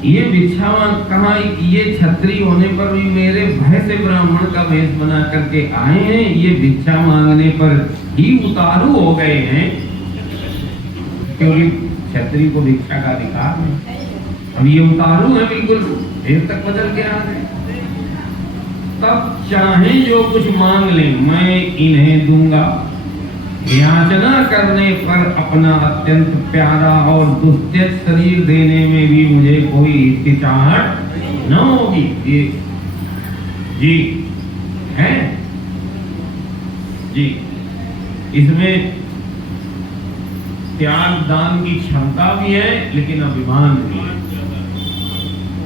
ये भिक्षावान कहा ये क्षत्रिय होने पर भी मेरे भय से ब्राह्मण का वेश बना करके आए हैं, ये भिक्षा मांगने पर ही उतारू हो गए हैं, क्योंकि क्षत्रिय को भिक्षा का अधिकार है। अब ये उतारू है, बिल्कुल देर तक बदल के आ गए। तब चाहे जो कुछ मांग ले मैं इन्हें दूंगा, याचना करने पर अपना अत्यंत प्यारा और दुस्त्यज शरीर देने में भी मुझे कोई हिचकिचाहट न होगी। ये जी है जी, इसमें त्याग दान की क्षमता भी है लेकिन अभिमान भी है,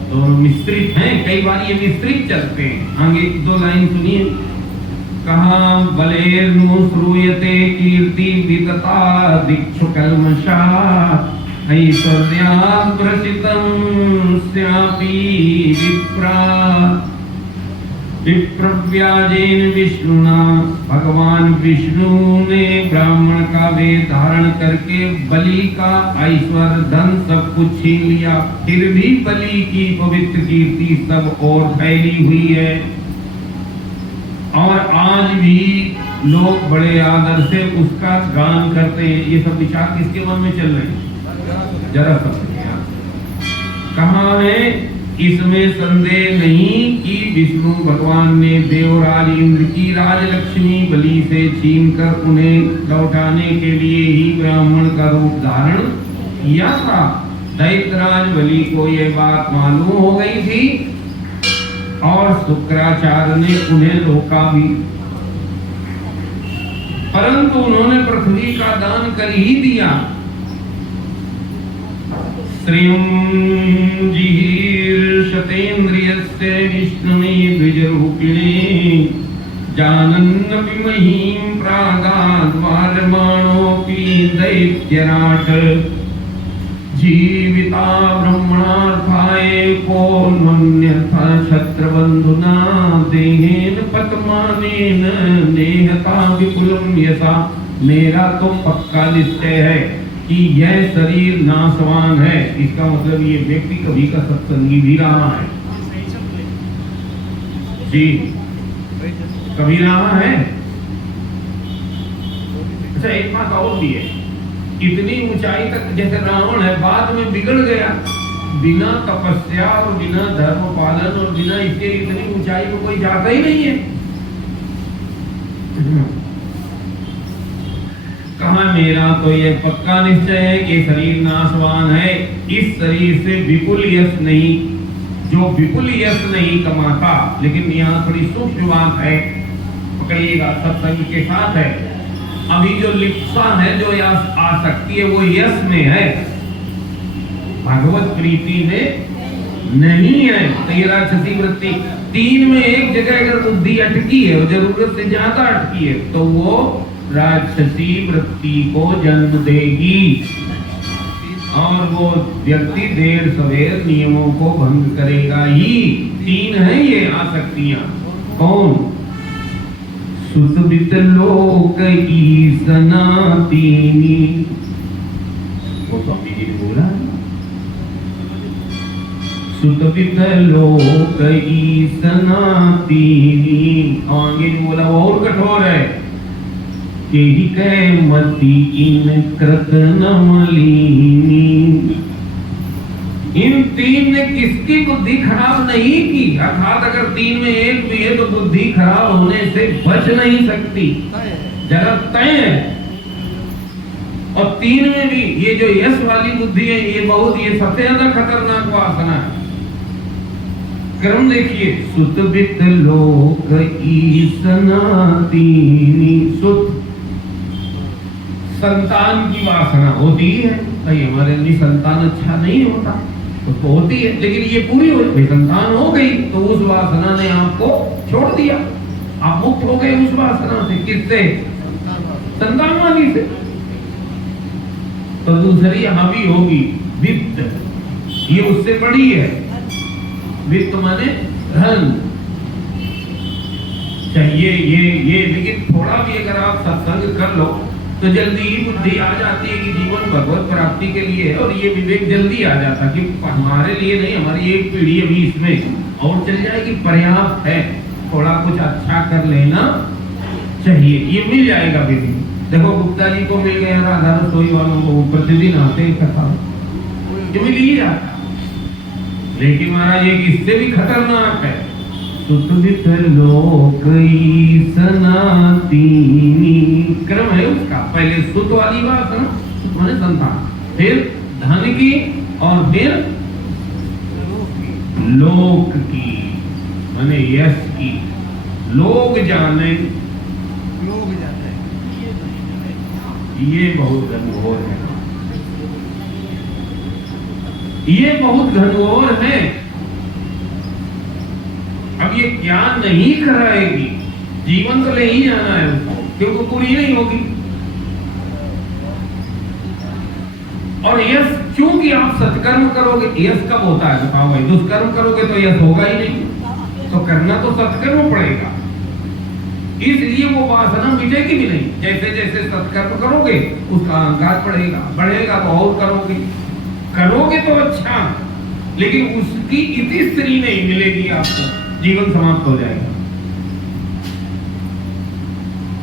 दोनों मिश्रित हैं। कई बार ये मिश्रित चलते हैं। आगे 2 लाइन सुनिए। कहा बलेर्नु श्रूयते कीर्ति विदता दिक्षु कल्मषा ऐश्वर्याग्रसितं स्यापि विप्रा। विप्रव्याजेन विष्णुना, भगवान विष्णु ने ब्राह्मण का वेश धारण करके बलि का ऐश्वर्य धन सब कुछ छीन लिया, फिर भी बलि की पवित्र कीर्ति सब और फैली हुई है। और आज भी लोग बड़े आदर से उसका गान करते हैं। ये सब विचार किसके मन में चल रहे हैं? जरा सब कहाँ है? इसमें संदेह नहीं कि विष्णु भगवान ने देवराज इंद्र की राजलक्ष्मी बलि से छीनकर उन्हें लौटाने के लिए ही ब्राह्मण का रूप धारण किया था। दैत्यराज बलि को यह बात मालूम हो गई थी और शुक्राचार्य ने उन्हें रोका भी, परंतु उन्होंने पृथ्वी का दान कर ही दिया। श्रियं जिहीर्षतेन्द्रियस्य विष्णुवे द्विजरूपिणे जानन्नपि महीं प्रागाद्वार्यमाणोऽपि दैत्यराट जीविता ब्रह्मणार्थाय कोऽन्यथा क्षत्रबन्धुना देहेन पतमानेन नेहता विपुलं यसा। मेरा तो पक्का निश्चय है कि यह शरीर नाशवान है। इसका मतलब ये व्यक्ति कभी का सत्संगी भी रहा है जी, कभी रहा है। अच्छा एक बात और भी है, इतनी ऊंचाई तक जैसे रावण है बाद में बिगड़ गया, बिना तपस्या और बिना धर्म पालन और बिना इसके इतनी ऊंचाई को कोई जाता ही नहीं है। कहा मेरा तो यह पक्का निश्चय है कि शरीर नाशवान है। इस शरीर से विपुल यश नहीं, जो विपुल यश नहीं कमाता। लेकिन यहाँ थोड़ी सूक्ष्म बात है, पकड़िएगा, सत्संग के साथ है। अभी जो लिप्सा है, जो यश आसक्ति है, वो यश में है, भगवत प्रीति में नहीं है। राक्षसी वृत्ति, तीन में एक जगह अगर बुद्धि अटकी है और जरूरत से ज्यादा अटकी है तो वो राक्षसी वृत्ति को जन्म देगी और वो व्यक्ति देर सवेर नियमों को भंग करेगा ही। तीन है ये आसक्तियां। कौन? सुतवित लोक ईसना तीनी, वो स्वामी जी ने बोला, सुतवित लोक ईसना तीनी। आगे बोला वो और कठोर है, केहि कह मति इन कृत न मलिनी। इन तीन ने किसकी बुद्धि खराब नहीं की, अर्थात अगर तीन में एक भी है तो बुद्धि खराब होने से बच नहीं सकती, जगत तय है। और तीन में भी ये जो यश वाली बुद्धि है, ये बहुत, ये सबसे ज्यादा खतरनाक वासना है। क्रम देखिए, सुतवित लोक ईसना तीनी। सुत संतान की वासना होती है, भाई हमारे लिए संतान अच्छा नहीं होता तो होती है, लेकिन ये पूरी हो गई, संतान हो गई तो उस वासना ने आपको छोड़ दिया, आप मुक्त हो गए उस वासना से। किससे? संतान वाली से। तो दूसरी हावी होगी वित्त, ये उससे बड़ी है। वित्त माने धन चाहिए, ये लेकिन थोड़ा भी अगर आप सत्संग कर लो तो जल्दी ही बुद्धि आ जाती है कि जीवन भगवत प्राप्ति के लिए है, और ये विवेक जल्दी आ जाता कि हमारे लिए नहीं, हमारी एक पीढ़ी अभी इसमें और चल जाएगी, पर्याप्त है, थोड़ा कुछ अच्छा कर लेना चाहिए, ये मिल जाएगा विधि। देखो गुप्ता जी को मिल गया, राधा रसोई वालों को प्रतिदिन आते कथा, ये मिल ही जाता। लेकिन महाराज एक इससे भी खतरनाक है, सुतवित लोक ईसना तीनी। क्रम है उसका, पहले सुत वाली वासना, माने संतान, फिर धन की, और फिर लोक की माने यश की। लोग जाने, ये बहुत घनघोर है, ये बहुत घनघोर है। अब ये क्या नहीं कराएगी, जीवन तो ले ही जाना है उसको, क्योंकि पूरी नहीं होगी। और यश, क्योंकि आप सत्कर्म करोगे, यश कब होता है बताओ भाई? दुष्कर्म करोगे तो यश होगा ही नहीं, तो करना तो सत्कर्म पड़ेगा, इसलिए वो वासना मिटेगी भी नहीं। जैसे जैसे सत्कर्म करोगे उसका अहंकार बढ़ेगा, बढ़ेगा तो और करोगे, करोगे तो अच्छा, लेकिन उसकी इति स्त्री नहीं मिलेगी आपको, जीवन समाप्त हो जाएगा।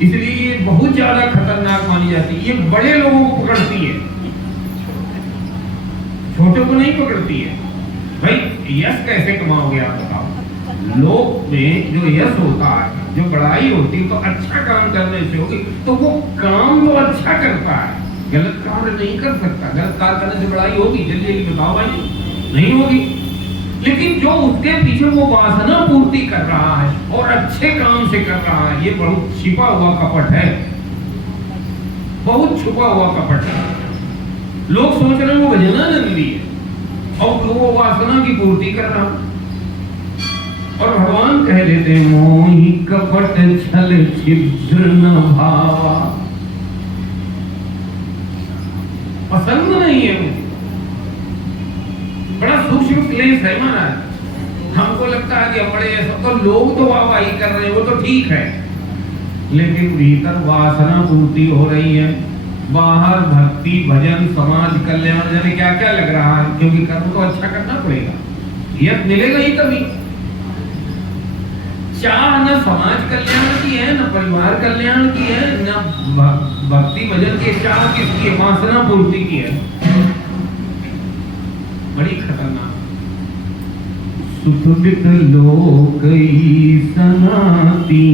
इसलिए ये बहुत ज्यादा खतरनाक मानी जाती है। ये बड़े लोगों को पकड़ती है, छोटे को नहीं पकड़ती है। भाई यश कैसे कमाओगे आप बताओ। लोक में जो यश होता है, जो बड़ाई होती है, तो अच्छा काम करने से होगी, तो वो काम तो अच्छा करता है, गलत कार्य नहीं कर सकता। गलत कार्य करने से बड़ाई होगी? जल्दी जल्दी बताओ भाई, नहीं होगी। लेकिन जो उसके पीछे वो वासना पूर्ति कर रहा है और अच्छे काम से कर रहा है, ये बहुत छिपा हुआ कपट है, बहुत छुपा हुआ कपट है। लोग सोच रहे हैं वो भजनानंदी है और वो वासना की पूर्ति कर रहा है। और भगवान कह देते हैं मोहि कपट छल छिद्र न भावा, पसंद नहीं है मुझे। बड़ा सूक्ष्म क्लेश है महाराज। हमको लगता है कि बड़े सब तो लोग तो वाहवाही कर रहे हैं, वो तो ठीक है, लेकिन भीतर वासना पूर्ति हो रही है। बाहर भक्ति भजन समाज कल्याण जाने क्या क्या लग रहा है, क्योंकि कर्म तो अच्छा करना पड़ेगा, यश मिलेगा ही तभी। चाह न समाज कल्याण की है, न परिवार कल्याण की है, न भक्ति भजन की चाह किसकी है, वासना पूर्ति की है। बड़ी खतरनाक। सुख बिक लोक सनाती,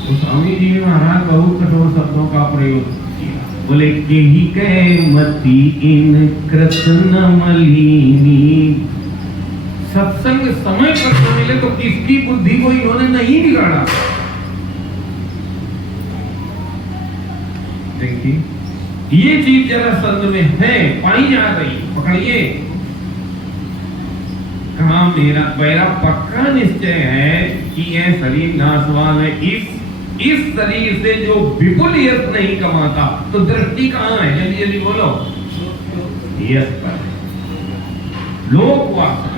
तो स्वामी जी महाराज बहुत कठोर शब्दों का प्रयोग किया। बोले के ही कह मति इन कृत न मलिनी। सत्संग समय पर तो मिले तो किसकी बुद्धि को इन्होंने नहीं बिगाड़ा। देखिए ये चीज जरा संत में है, पाई जा रही, पकड़िए। कहा मेरा पक्का निश्चय है कि यह शरीर नाशवान है। इस शरीर से जो विपुल यश नहीं कमाता, तो दृष्टि कहां है? जल्दी जल्दी बोलो। यश पर, लोक वासना।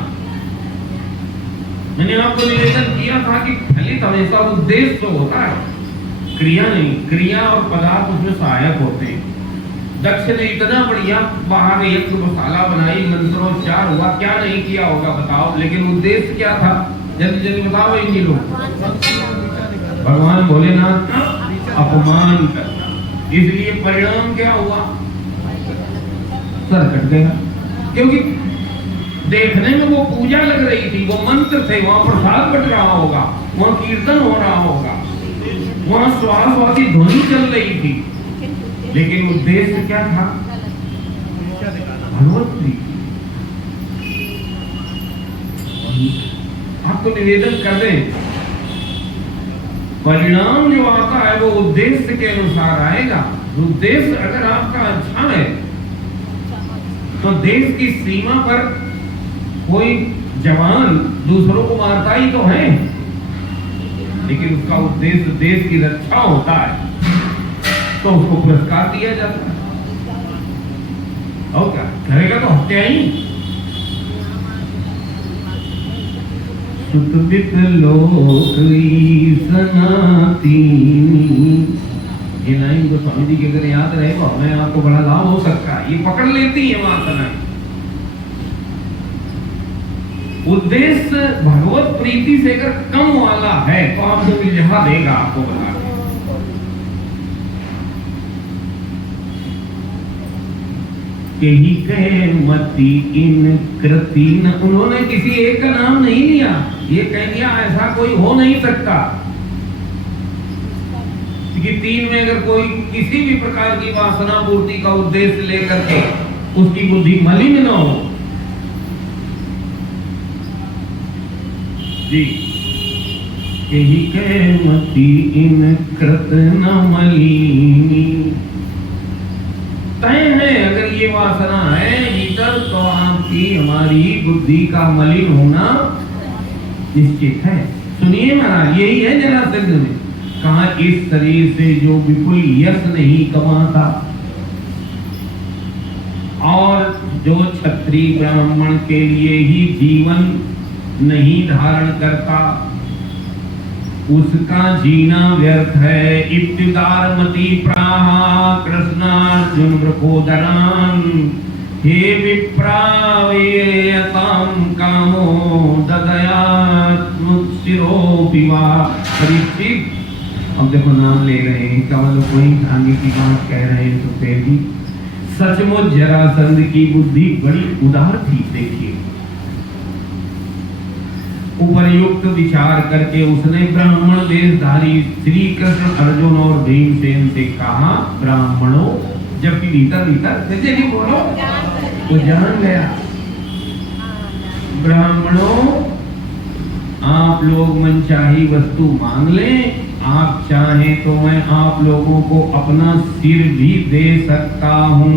मैंने आपको निवेदन किया था कि फलित हमेशा उद्देश्य तो होता है, क्रिया नहीं। क्रिया और पदार्थ उसमें सहायक होते हैं। दक्ष ने इतना बढ़िया बाहर यज्ञशाला बनाई, मंत्रोच्चार हुआ, क्या नहीं किया होगा बताओ, लेकिन उद्देश्य क्या था? जल्दी जल्दी बताओ इनके लोग। भगवान भोलेनाथ का अपमान करना। इसलिए परिणाम क्या हुआ? सर कट गया, क्योंकि देखने में वो पूजा लग रही थी, वो मंत्र थे, वहां प्रसाद बट रहा होगा, वहां कीर्तन हो रहा होगा, वहां श्वासवादी ध्वनि चल रही थी, लेकिन उद्देश्य क्या था? भगवत प्रीति। आपको निवेदन कर दें, परिणाम जो आता है वो उद्देश्य के अनुसार आएगा। उद्देश्य अगर आपका अच्छा है तो देश की सीमा पर कोई जवान दूसरों को मारता ही तो है, लेकिन उसका उद्देश्य देश की रक्षा होता है तो उसको पुरस्कार दिया जाता है। और क्या करेगा? तो हत्या ही। सुतबित लोक सनाती। ये लाइन तो स्वामी जी की अगर याद रहे तो हमें आपको बड़ा लाभ हो सकता है। ये पकड़ लेती है वासनाएं। उद्देश्य भगवत प्रीति से अगर कम वाला है तो आपको विजहा देगा, आपको बता दें। यही कहे मति इन कृति न। उन्होंने किसी एक का नाम नहीं लिया, ये कह दिया ऐसा कोई हो नहीं सकता कि तीन में अगर कोई किसी भी प्रकार की वासना पूर्ति का उद्देश्य लेकर के उसकी बुद्धि मलिन न हो। जी, यही कहे मति इन कृत न मलिनी। तय है अगर ये वासना है भीतर तो आपकी हमारी बुद्धि का मलिन होना निश्चित है। सुनिए महाराज, यही है जरासंध में कहा, इस शरीर से जो विपुल यश नहीं कमाता और जो क्षत्रिय ब्राह्मण के लिए ही जीवन नहीं धारण करता उसका जीना व्यर्थ है। इब्तिदारमति प्राहा कृष्णार्जुन वृकोदरान हे विप्रावेयताम कामो ददयात्मुत्सिरोऽपि वा। परीक्षित, अब देखो नाम ले रहे हैं, केवल कोई आगे की बात कह रहे हैं सुखदेव जी। सचमुच जरासंध की बुद्धि बड़ी उदार थी। देखिए, उपर्युक्त विचार करके उसने ब्राह्मण वेशधारी श्री कृष्ण अर्जुन और भीमसेन से कहा, ब्राह्मणों, जबकि भीतर भीतर जैसे नहीं बोलो तो जान गया, ब्राह्मणों आप लोग मनचाही वस्तु मांग लें, आप चाहें तो मैं आप लोगों को अपना सिर भी दे सकता हूँ।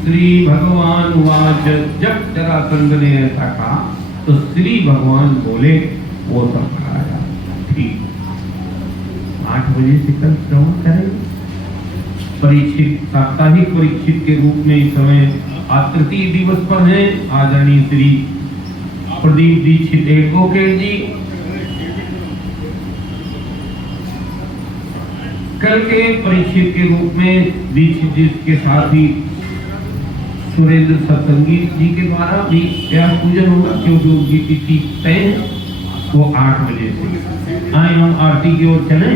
श्री भगवान वाच। जब जरासंध ने ऐसा कहा तो श्री भगवान बोले, वो सब खाया। ठीक, 8 बजे से कल श्रवण करेंगे। परीक्षित, साप्ताहिक परीक्षित के रूप में इस समय तृतीय दिवस पर हैं आदरणीय श्री प्रदीप दीक्षित एडवोकेट जी। कल के परीक्षित के रूप में दीक्षित जी के साथ ही सुरेंद्र सत्संगी जी के द्वारा भी व्यास पूजन होगा, क्योंकि उनकी तिथि तय है। वो 8 बजे से आए हम आरती की ओर चले।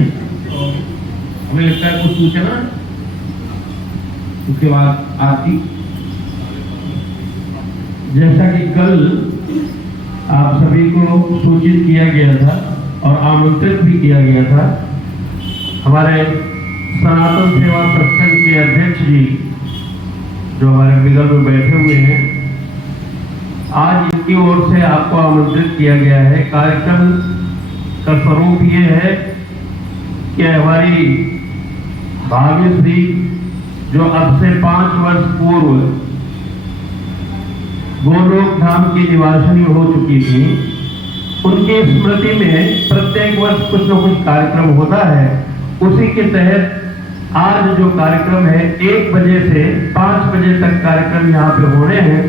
हमें लगता है कुछ सूचना, उसके बाद आरती। जैसा कि कल आप सभी को सूचित किया गया था और आमंत्रित भी किया गया था, हमारे सनातन सेवा सत्संग के अध्यक्ष जी जो हमारे विगल में बैठे हुए हैं, आज इनकी ओर से आपको आमंत्रित किया गया है। कार्यक्रम का स्वरूप ये है कि हमारी भाग्यश्री जो अब से 5 वर्ष पूर्व गोलोक धाम की निवासिनी हो चुकी थी, उनकी स्मृति में प्रत्येक वर्ष कुछ न कुछ कार्यक्रम होता है। उसी के तहत आज जो कार्यक्रम है 1 बजे से 5 बजे तक कार्यक्रम यहाँ पे हो रहे हैं।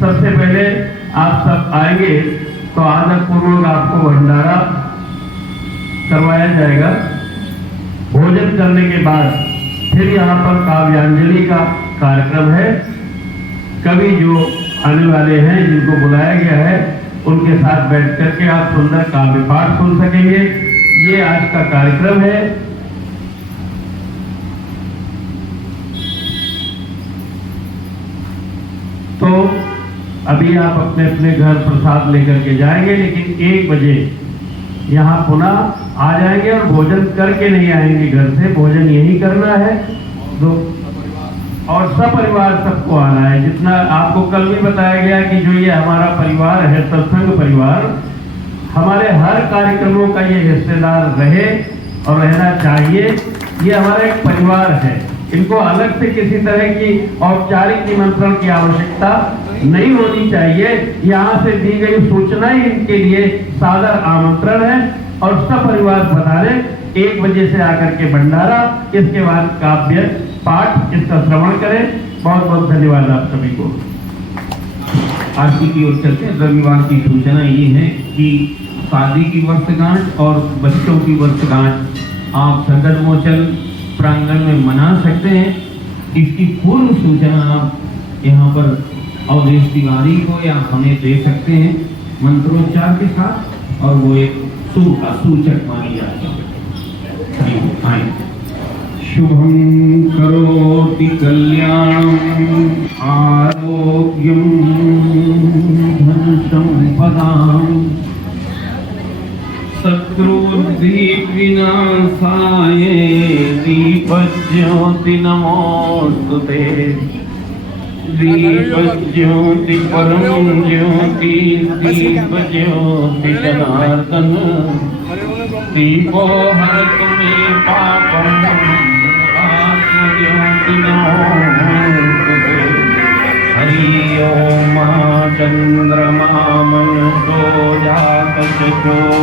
सबसे पहले आप सब आएंगे तो आदर पूर्वक आपको भंडारा करवाया जाएगा। भोजन करने के बाद फिर यहाँ पर काव्यांजलि का कार्यक्रम है। कवि जो आने वाले हैं, जिनको बुलाया गया है, उनके साथ बैठ करके आप सुंदर काव्य पाठ सुन सकेंगे। ये आज का कार्यक्रम है। तो अभी आप अपने अपने घर प्रसाद लेकर के जाएंगे, लेकिन 1 बजे यहाँ पुनः आ जाएंगे और भोजन करके नहीं आएंगे घर से। भोजन यही करना है और सपरिवार सबको आना है। जितना आपको कल भी बताया गया कि जो ये हमारा परिवार है, सत्संग परिवार, हमारे हर कार्यक्रमों का ये हिस्सेदार रहे और रहना चाहिए। ये हमारा एक परिवार है। इनको अलग से किसी तरह की औपचारिक निमंत्रण की आवश्यकता नहीं होनी चाहिए। यहाँ से दी गई सूचना ही इनके लिए सादर आमंत्रण है और सपरिवार पधारें। 1 बजे से आकर के भंडारा, इसके बाद काव्य पाठ, इसका श्रवण करें। बहुत बहुत धन्यवाद आप सभी को। आरती की ओर चलते हैं। रविवार की सूचना ये है कि शादी की वर्षगांठ और बच्चों की वर्षगांठ आप संकट मोचन प्रांगण में मना सकते हैं। इसकी पूर्व सूचना आप यहाँ पर अवधेश तिवारी को या हमें दे सकते हैं मंत्रोच्चार के साथ, और वो एक शुभ का सूचक मानी जाती है। शुभं करोति कल्याणं आरोग्यं धन संपदां शत्रुविनाशाय दीपज्योति नमोस्तुते। दीपज्योति परम ज्योति दीपज्योति जनार्दन दीपो हरतु मे पापं आत्मज्योति नमोस्तुते। हरि ओम चंद्रमा मनसो जातचक्षुः